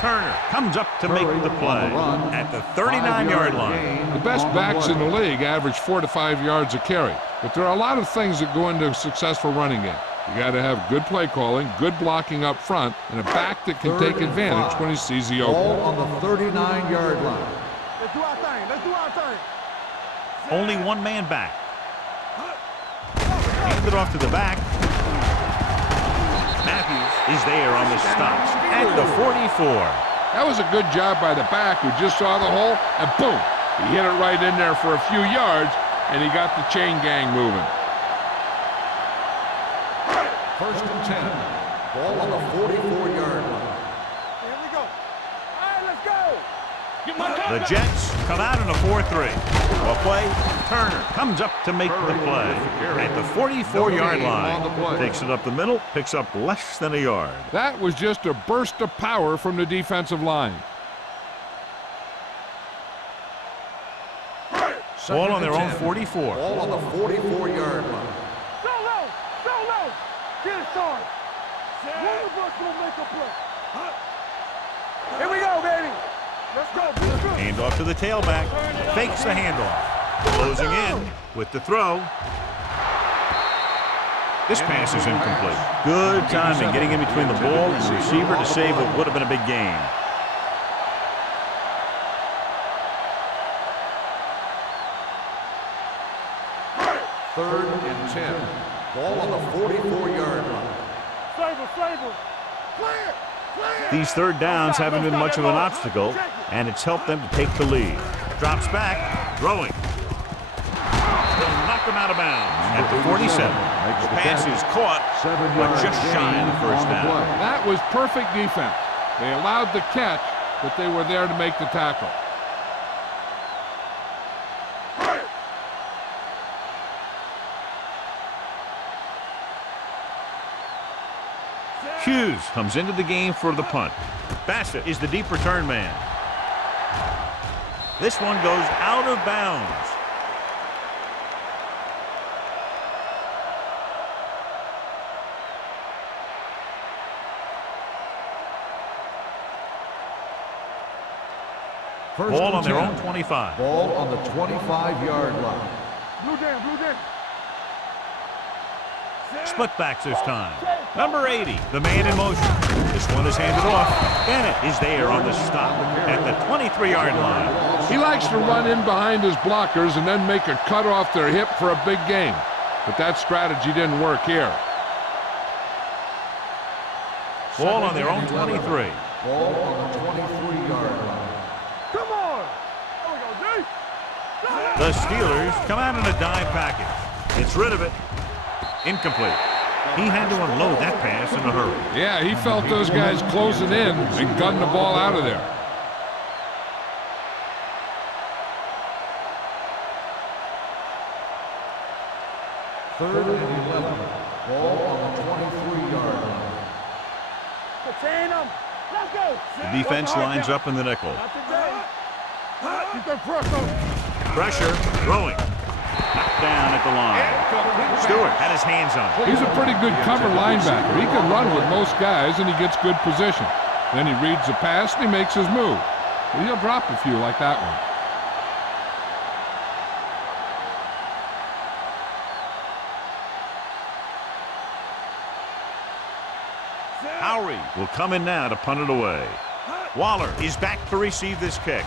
Turner comes up to make the play at the 39-yard line. The best backs in the league average 4 to 5 yards a carry, but there are a lot of things that go into a successful running game. You got to have good play calling, good blocking up front, and a back that can take advantage when he sees the open. Ball on the 39-yard line. Let's do our thing. Only one man back. Handed off to the back. Matthews is there on the stop at the 44. That was a good job by the back who just saw the hole, and boom, he hit it right in there for a few yards, and he got the chain gang moving. First and 10. Ball on the 44-yard line. Here we go. All right, let's go. The Jets come out in a 4-3. Well play, Turner comes up to make the play at the 44-yard line. Takes it up the middle, picks up less than a yard. That was just a burst of power from the defensive line. Ball on their own 44. Ball on the 44-yard line. So low. Get it started. One of us gonna make a play. Here we go, baby. Let's go. Hand off to the tailback. Fakes the handoff. Closing in with the throw. This pass is incomplete. Good timing getting in between the ball and the receiver to save what would have been a big gain. Third and 10. Ball on the 44-yard line. Flavor. Clear. These third downs haven't been much of an obstacle, and it's helped them to take the lead. Drops back, throwing. They'll knock him out of bounds at the 47. The pass is caught, but just shy of the first down. That was perfect defense. They allowed the catch, but they were there to make the tackle. Hughes comes into the game for the punt. Bassett is the deep return man. This one goes out of bounds. Ball on their own 25. Ball on the 25-yard line. Blue down. Split backs this time. Number 80, the man in motion. This one is handed off. Bennett is there on the stop at the 23-yard line. He likes to run in behind his blockers and then make a cut off their hip for a big gain. But that strategy didn't work here. Ball on their own 23. Ball on the 23-yard line. Come on. There we go, D. The Steelers come out in a dime package. Gets rid of it. Incomplete. He had to unload that pass in a hurry. Yeah, he felt those guys closing in and gunned the ball out of there. Third and 11. Ball on the 23-yard line. Contain them. Let's go. The defense lines up in the nickel. Not today. Keep that pressure. Pressure, throwing. Knocked down at the line. Stewart had his hands on it. He's a pretty good cover linebacker. He can run with most guys, and he gets good position. Then he reads the pass, and he makes his move. But he'll drop a few like that one. Howry will come in now to punt it away. Waller is back to receive this kick.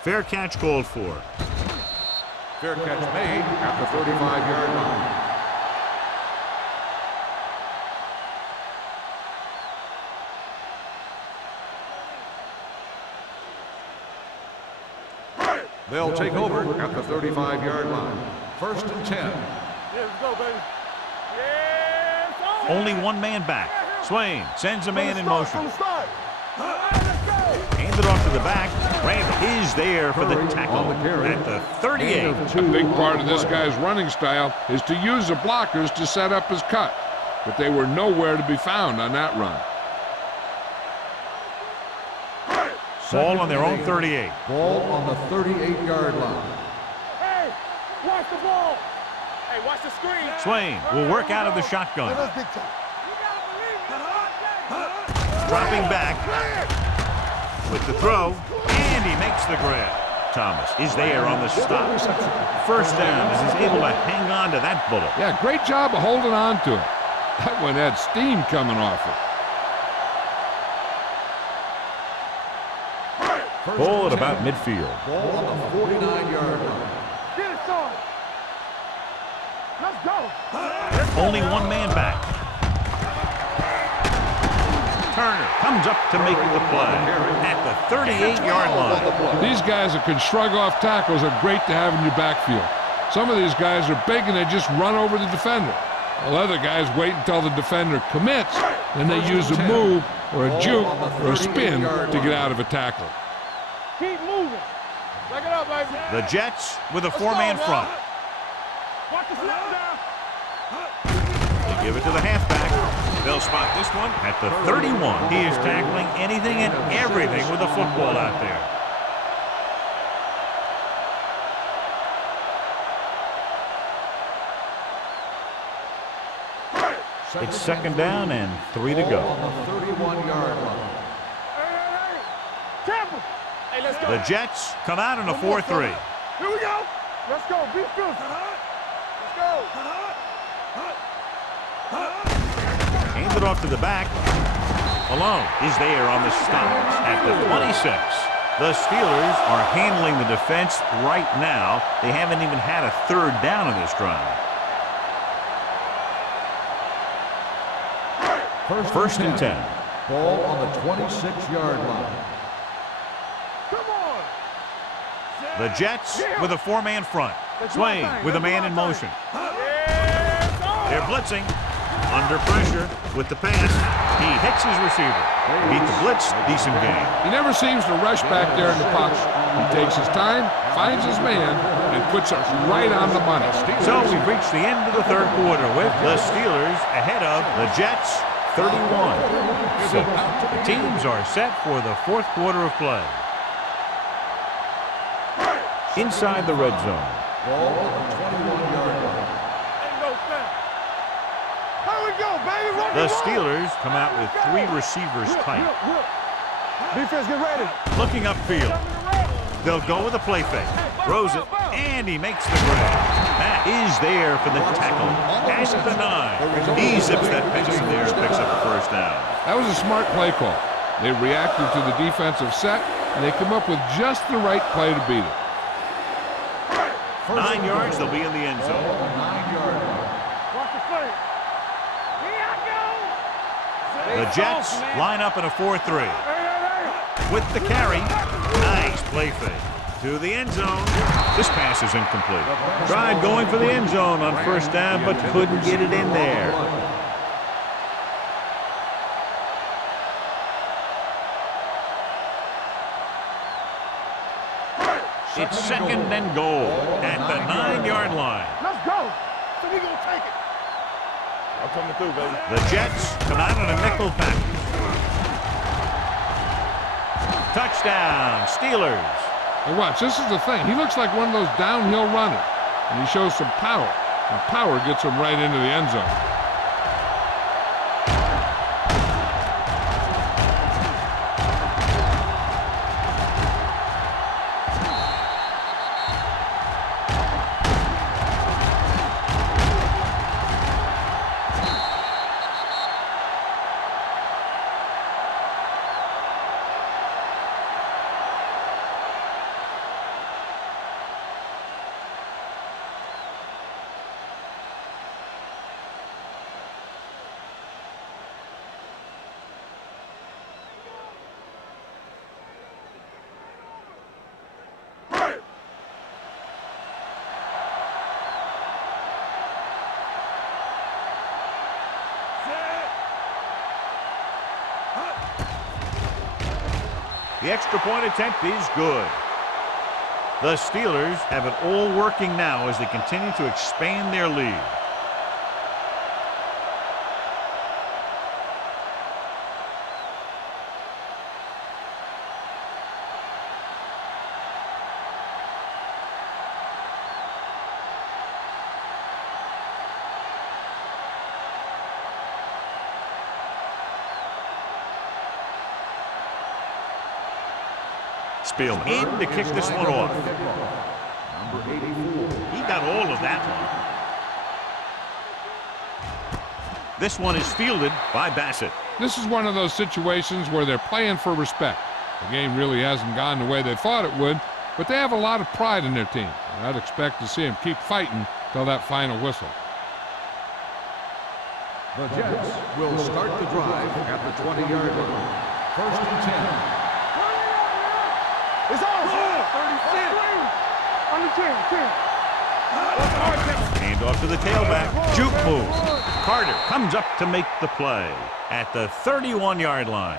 Fair catch called for. Fair catch made at the 35-yard line. They'll take over at the 35-yard line. First and 10. Yeah, let's go, baby. Yes, on. Only one man back. Swain sends a man in motion. From the start. All right, let's go. Handed Hands it off to the back. Grant is there for the tackle at the 38. A big part of this guy's running style is to use the blockers to set up his cut, but they were nowhere to be found on that run. Ball on their own 38. Ball on the 38-yard line. Hey, watch the ball. Hey, watch the screen. Swain will work out of the shotgun. That's big time. Dropping back with the throw, and he makes the grab. Thomas is there on the stop. First down as he's able to hang on to that bullet. Yeah, great job of holding on to it. That one had steam coming off it. Ball at about midfield. Ball on the 49-yard line. Get it, son. Let's go. Only one man back. Turner comes up to make the play at the 38-yard line. These guys that can shrug off tackles are great to have in your backfield. Some of these guys are big and they just run over the defender. While other guys wait until the defender commits, and they use a move or a juke or a spin to get out of a tackle. Keep moving. Back it up, baby. The Jets with a four-man front. Watch the snap down. They give it to the halfback. They'll spot this one at the 31. He is tackling anything and everything with a football out there. It's second down and 3 to go. On the 31-yard line. Hey. Tampa. Hey, let's go. The Jets come out in a 4-3. Here we go. Let's go. Be fierce. Let's go. Hands it off to the back. Malone is there on the stop at the 26. The Steelers are handling the defense right now. They haven't even had a third down in this drive. First and 10. Ball on the 26-yard line. Come on. The Jets with a four-man front. Swain with a man in motion. They're blitzing. Under pressure with the pass. He hits his receiver. Beat the blitz. Decent game. He never seems to rush back there in the pocket. He takes his time, finds his man, and puts it right on the money. So we've reached the end of the third quarter with the Steelers ahead of the Jets 31-6. The teams are set for the fourth quarter of play. Inside the red zone. Ball on the 21-yard line. Ain't no snap. Here we go, baby. Run The ball. Steelers come out with three receivers tight. Defense, get ready. Looking upfield. They'll go with a play fake. Throws it, and he makes the grab. Matt is there for the tackle. At the 9. He zips that pitch in there and picks up the first down. That was a smart play call. They reacted to the defensive set, and they come up with just the right play to beat it. 9 yards, they'll be in the end Ball zone. on the 9-yard line. Watch the play. Here I go. The Jets line up in a 4-3. With the carry, nice play fake. To the end zone. This pass is incomplete. Tried going for the end zone on first down, but couldn't get it in there. It's second and goal at the 9-yard line. Let's go. So we gonna take it. I'm coming through, baby. The Jets come out in a nickel package. Touchdown, Steelers. And watch, this is the thing. He looks like one of those downhill runners, and he shows some power. And power gets him right into the end zone. The extra point attempt is good. The Steelers have it all working now as they continue to expand their lead. Spielman in to kick this one off. Number 84. He got all of that one. This one is fielded by Bassett. This is one of those situations where they're playing for respect. The game really hasn't gone the way they thought it would, but they have a lot of pride in their team. And I'd expect to see them keep fighting till that final whistle. The Jets will start the drive at the 20-yard line. First and 10. It's on. 36. On the 10. Hand off to the tailback. Juke move. Carter comes up to make the play at the 31-yard line.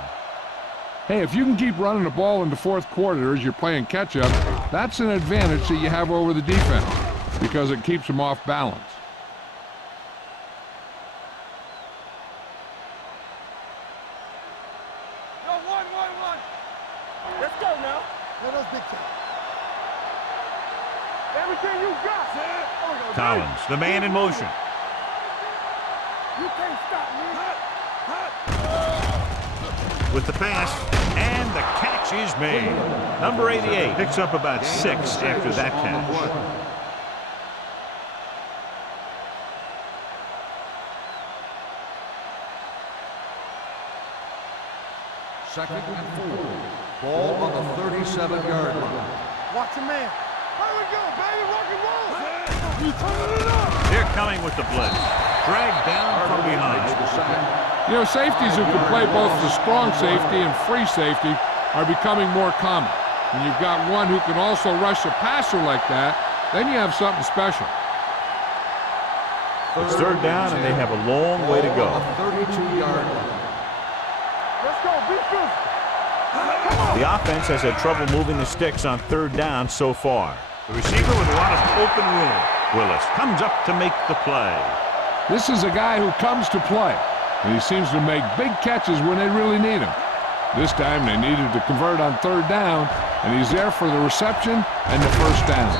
Hey, if you can keep running the ball in the fourth quarter as you're playing catch-up, that's an advantage that you have over the defense because it keeps them off balance. Yo, one. Let's go now. Let us big time. Everything you got. Collins, the man in motion. You can't stop me. With the pass, and the catch is made. Number 88 picks up about 6 after that catch. Second and 4. Ball on the 37-yard line. Watch your man. Here we go, baby. Rock and roll. You turning it up. They're coming with the blitz. Dragged down from behind. You know, safeties who can play both the strong safety and free safety are becoming more common. When you've got one who can also rush a passer like that, then you have something special. It's third down, and they have a long way to go. On the 32-yard line. Let's go. Be physical. The offense has had trouble moving the sticks on third down so far. The receiver with a lot of open room. Willis comes up to make the play. This is a guy who comes to play, and he seems to make big catches when they really need him. This time they needed to convert on third down, and he's there for the reception and the first down.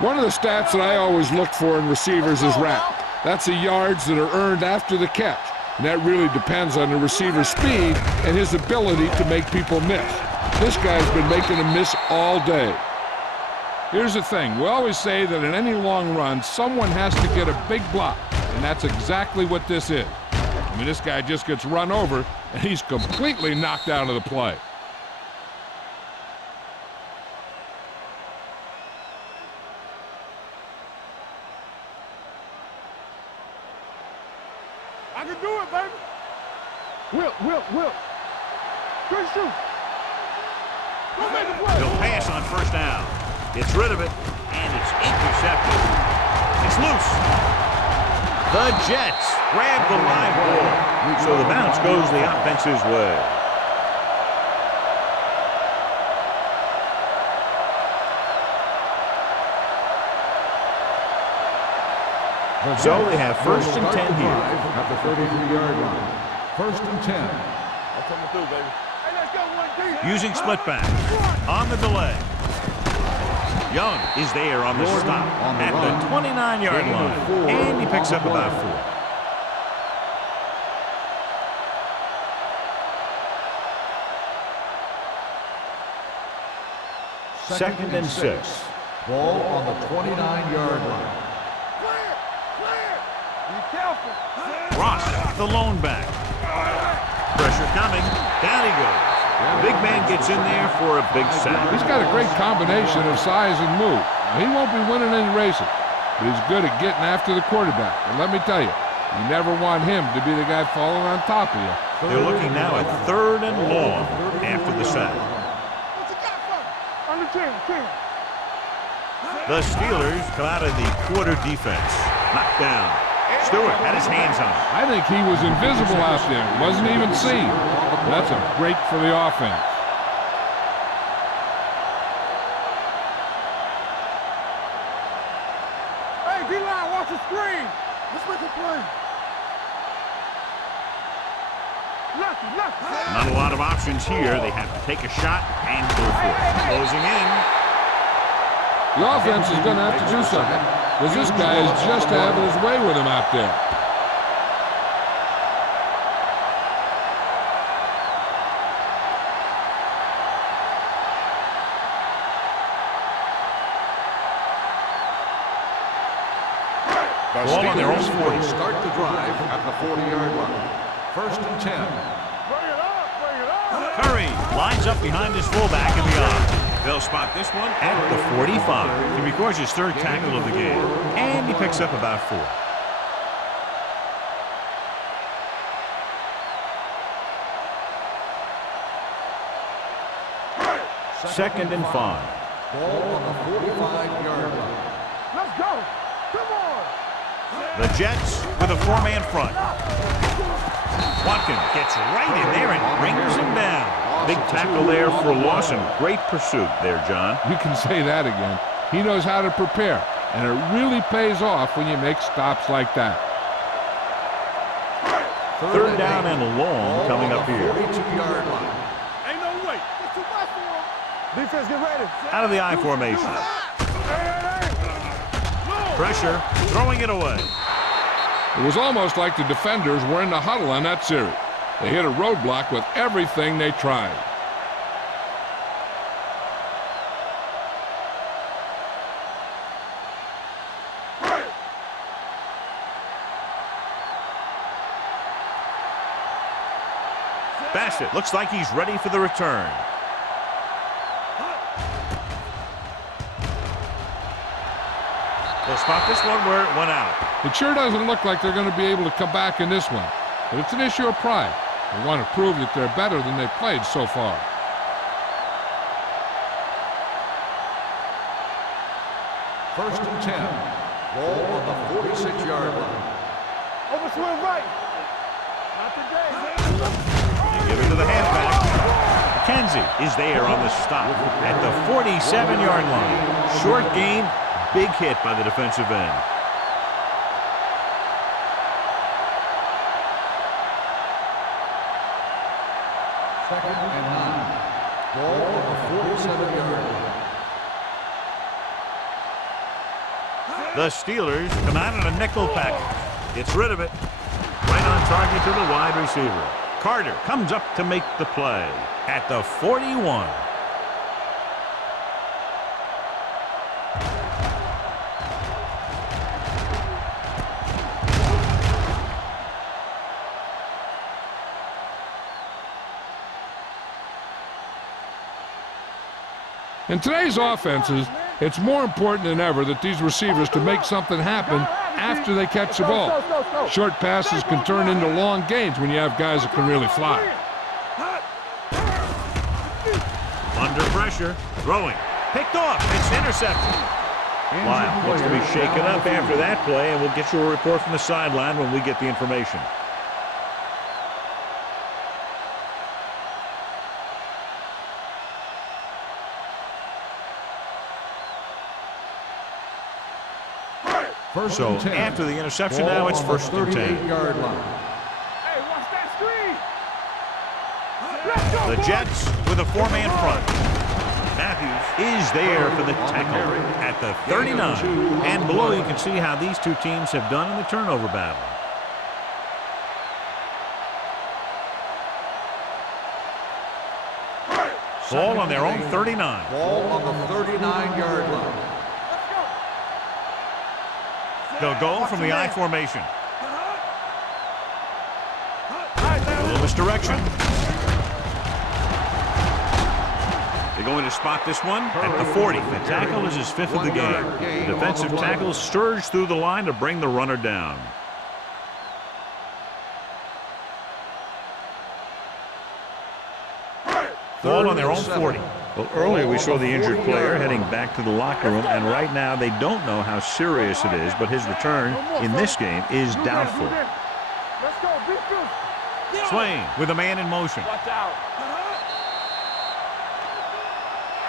One of the stats that I always look for in receivers is RAP. That's the yards that are earned after the catch. And that really depends on the receiver's speed and his ability to make people miss. This guy's been making them miss all day. Here's the thing. We always say that in any long run, someone has to get a big block. And that's exactly what this is. I mean, this guy just gets run over, and he's completely knocked out of the play. I can do it, baby. Will. Good shoot. Go make the play. He'll pass on first down. Gets rid of it, and it's intercepted. It's loose. The Jets grab the live ball, so the bounce goes the offense's way. So they have first and 10 here. At the 33-yard line. First and 10. I'm coming through, baby. Hey, let's go, 1-3. Using split back. On the delay. Young is there on the stop at the 29-yard line. And he picks up about 4. Second and 6. Ball on the 29-yard line. Clear. Be careful. Ross, the lone back. Pressure coming. Down he goes. Big man gets in there for a big sack. He's got a great combination of size and move. Now, he won't be winning any races, but he's good at getting after the quarterback. And let me tell you, you never want him to be the guy falling on top of you. They're looking now at third and long after the sack. What you got for me? On the 10. The Steelers come out of the quarter defense. Knocked down. Stewart had his hands on it. I think he was invisible out there. Wasn't even seen. That's a break for the offense. Hey, D-line, watch the screen. Let's make a play. Not a lot of options here. They have to take a shot and go for it. Closing in. The offense is going to have to do something, because this guy is just having his way with him out there. Ball on their own 40. Start the drive at the 40-yard line. First and 10. Bring it up. Curry lines up behind his fullback in the eye. They'll spot this one at the 45. He records his third tackle of the game, and he picks up about 4. Second and 5. Ball on the 45-yard line. Let's go. Come on. The Jets with a 4-man front. Watkins gets right in there and brings him down. Big tackle there for Lawson. Great pursuit there, John. You can say that again. He knows how to prepare, and it really pays off when you make stops like that. Third down and long coming up here. 42-yard line. Ain't no way. It's too much for him. Defense, get ready. Out of the I formation. Pressure, throwing it away. It was almost like the defenders were in the huddle on that series. They hit a roadblock with everything they tried. Bassett looks like he's ready for the return. They'll spot this one where it went out. It sure doesn't look like they're going to be able to come back in this one, but it's an issue of pride. They want to prove that they're better than they've played so far. First and 10. Ball on the 46-yard line. Overswing right. Not today. They give it to the halfback. Kenzie is there on the stop at the 47-yard line. Short gain, big hit by the defensive end. Second and 9. Ball on the 47-yard line. The Steelers come out in a nickel package. Gets rid of it. Right on target to the wide receiver. Carter comes up to make the play at the 41. In today's offenses, it's more important than ever that these receivers to make something happen after they catch the ball. Short passes can turn into long gains when you have guys that can really fly. Under pressure, throwing, picked off, it's intercepted. Lyle looks to be shaken up after that play, and we'll get you a report from the sideline when we get the information. So after the interception, now it's first and 10. Hey, watch that screen. Let's go, The Jets with a 4-man front. Matthews is there for the tackle at the 39. And below you can see how these two teams have done in the turnover battle. Ball on their own 39. Ball on the 39-yard line. They'll go from the I formation. A little misdirection. They're going to spot this one at the 40. The tackle is his 5th of the game. The defensive tackle surged through the line to bring the runner down. Ball on their own 40. Well, earlier we saw the injured player heading back to the locker room, and right now they don't know how serious it is, but his return in this game is doubtful. Let's go, be good. Swain with a man in motion. Watch out.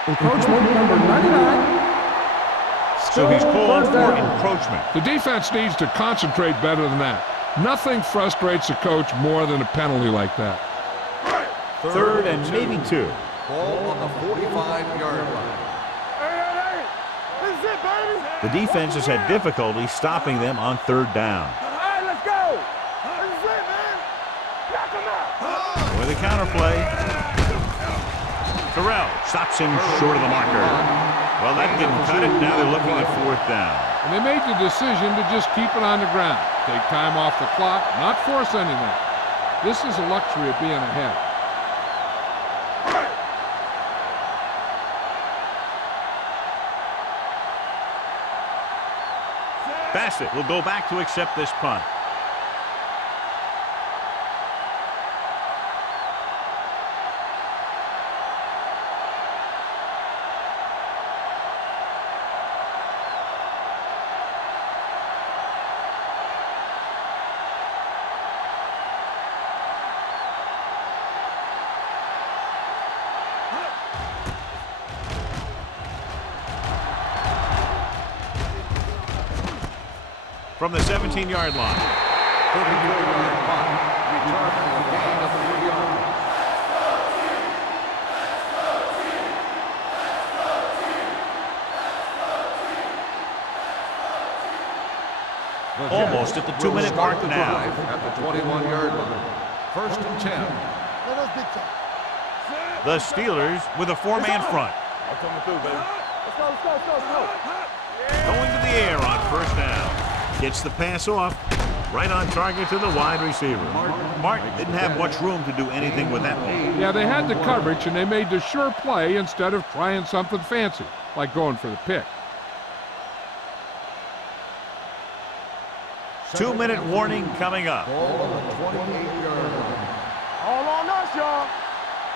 Encroachment number 99. So he's called for encroachment. The defense needs to concentrate better than that. Nothing frustrates a coach more than a penalty like that. Third and maybe 2. Ball on the 45-yard line. Hey. This is it, baby. The defense has had difficulty stopping them on 3rd down. All right, let's go. This is it, man. Knock him out. With a counterplay, Terrell stops him short of the marker. Well, that didn't cut it. Now they're looking at 4th down. And they made the decision to just keep it on the ground. Take time off the clock, not force anything. This is a luxury of being ahead. Bassett will go back to accept this punt. From the 17-yard line. 34-yard punt. Return for a gain of 3 yards. Almost at the 2-minute mark now. At the 21-yard line. 1st and 10. Let us big time. The Steelers with a 4-man front. I'm coming through, baby. Let's go. Going to the air on 1st down. Gets the pass off. Right on target to the wide receiver. Martin didn't have much room to do anything with that one. Yeah, they had the coverage, and they made the sure play instead of trying something fancy, like going for the pick. 2-minute warning coming up. Ball on the 28-yard line. All on us, y'all.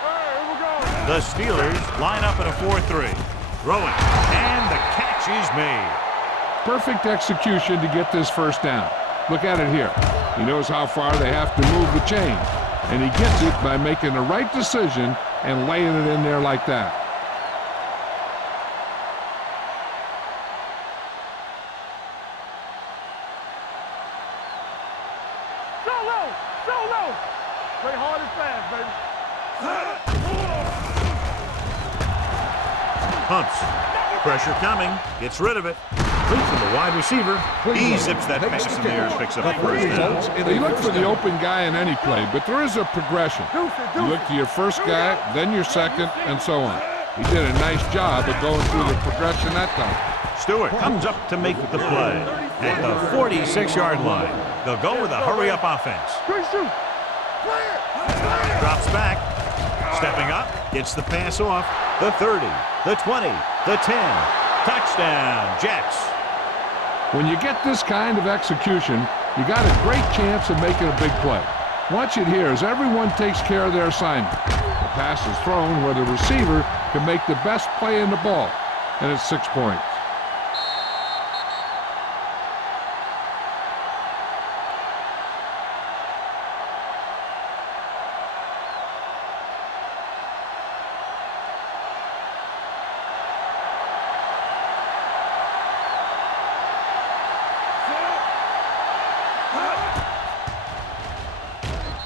Here we go. The Steelers line up in a 4-3. Throwing, and the catch is made. Perfect execution to get this 1st down. Look at it here. He knows how far they have to move the chain, and he gets it by making the right decision and laying it in there like that. So low. Play hard and fast, baby. Pumps. Pressure coming. Gets rid of it. Complete to the wide receiver. He zips that pass in the air and picks up the 1st down. You look for the open guy in any play, but there is a progression. You look to your 1st guy, then your 2nd, and so on. He did a nice job of going through the progression that time. Stewart comes up to make the play. At the 46-yard line, they'll go with a hurry-up offense. Drops back. Stepping up. Gets the pass off. The 30, the 20, the 10. Touchdown, Jets. When you get this kind of execution, you got a great chance of making a big play. Watch it here as everyone takes care of their assignment. The pass is thrown where the receiver can make the best play in the ball, and it's 6 points.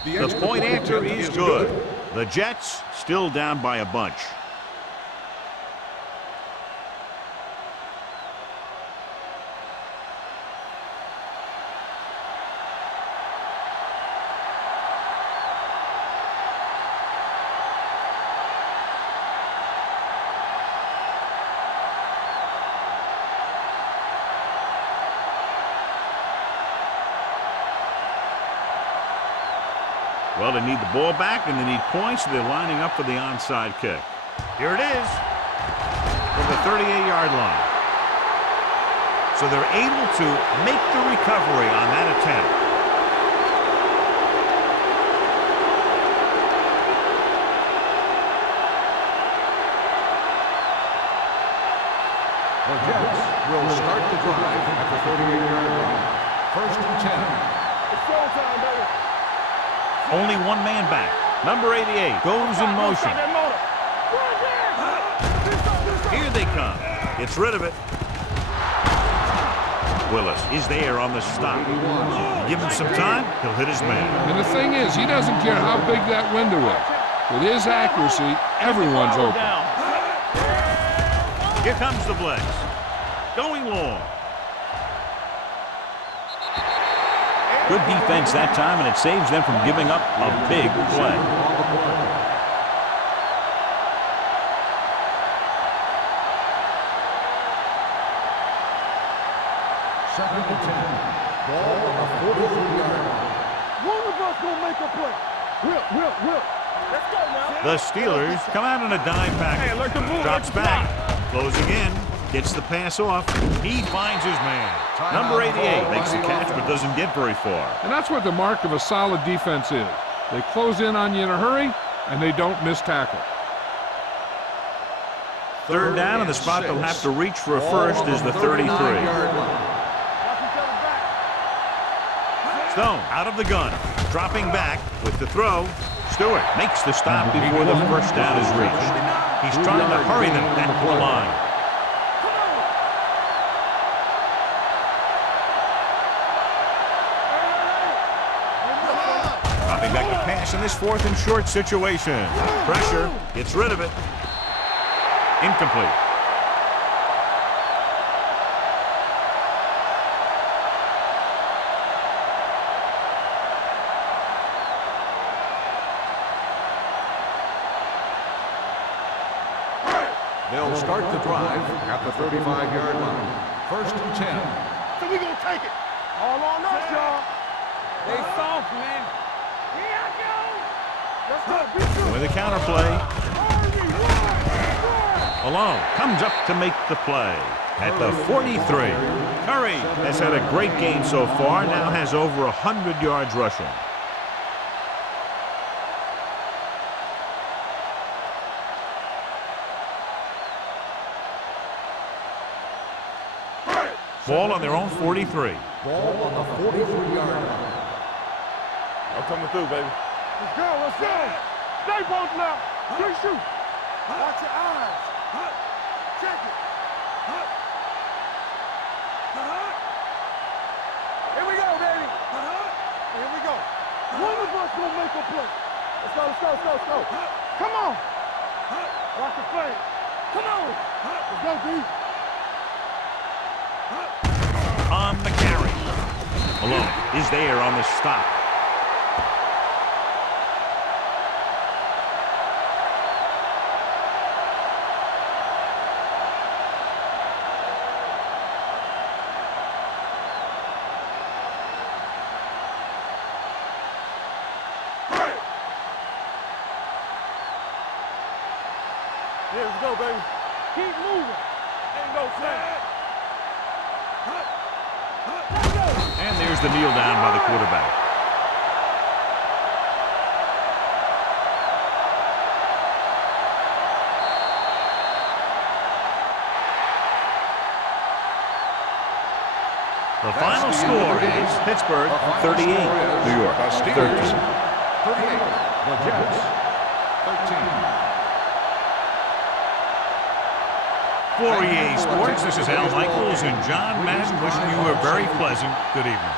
The point after is good. The Jets still down by a bunch. Well, they need the ball back, and they need points, so they're lining up for the onside kick. Here it is from the 38-yard line. So they're able to make the recovery on that attempt. The Jets will start the drive at the 38-yard line. First and 10. It's showtime, baby. Only one man back. Number 88 goes in motion. Stop that motor. Run there. Here they come. Gets rid of it. Willis is there on the stop. Give him some time, he'll hit his man. And the thing is, he doesn't care how big that window is. With his accuracy, everyone's open. Here comes the blitz. Going long. Good defense that time, and it saves them from giving up a big play. Second and 10. Ball on the 43-yard line. One of us gonna make a play. Will. Let's go now. The Steelers come out in a dime package. Hey, look the move, Drops look the back. Closing in. Gets the pass off. He finds his man. Number 88 makes the catch but doesn't get very far. And that's what the mark of a solid defense is. They close in on you in a hurry, and they don't miss tackle. Third down, and the spot they'll have to reach for a first is the 33. Stone out of the gun. Dropping back with the throw. Stewart makes the stop before the first down is reached. He's trying to hurry them back to the line. Dropping back to pass in this 4th and short situation. Pressure, gets rid of it. Incomplete. They'll start the drive at the 35-yard line. First and 10. So we gonna take it. All on us, y'all. They soft, man. Here I go. Let's go. Be good. With a counterplay. Alone comes up to make the play at the 43. Curry has had a great game so far, now has over 100 yards rushing. Ball on their own 43. Ball on the 43-yard line. I'm coming through, baby. Let's go. Stay both now. Good shoot. Watch your eyes. Check it. Here we go, baby. Here we go. One of us gonna make a play. Let's go. Come on. Watch the play. Come on. Let's go, D. On the carry. Malone is there on the stop. Here we go, baby. Keep moving. Ain't no flag. And there's the kneel down by the quarterback. The final score is Pittsburgh 38, New York 13. 38. The Jets 13. For EA Sports, this is Al Michaels and John Madden wishing you a very pleasant good evening.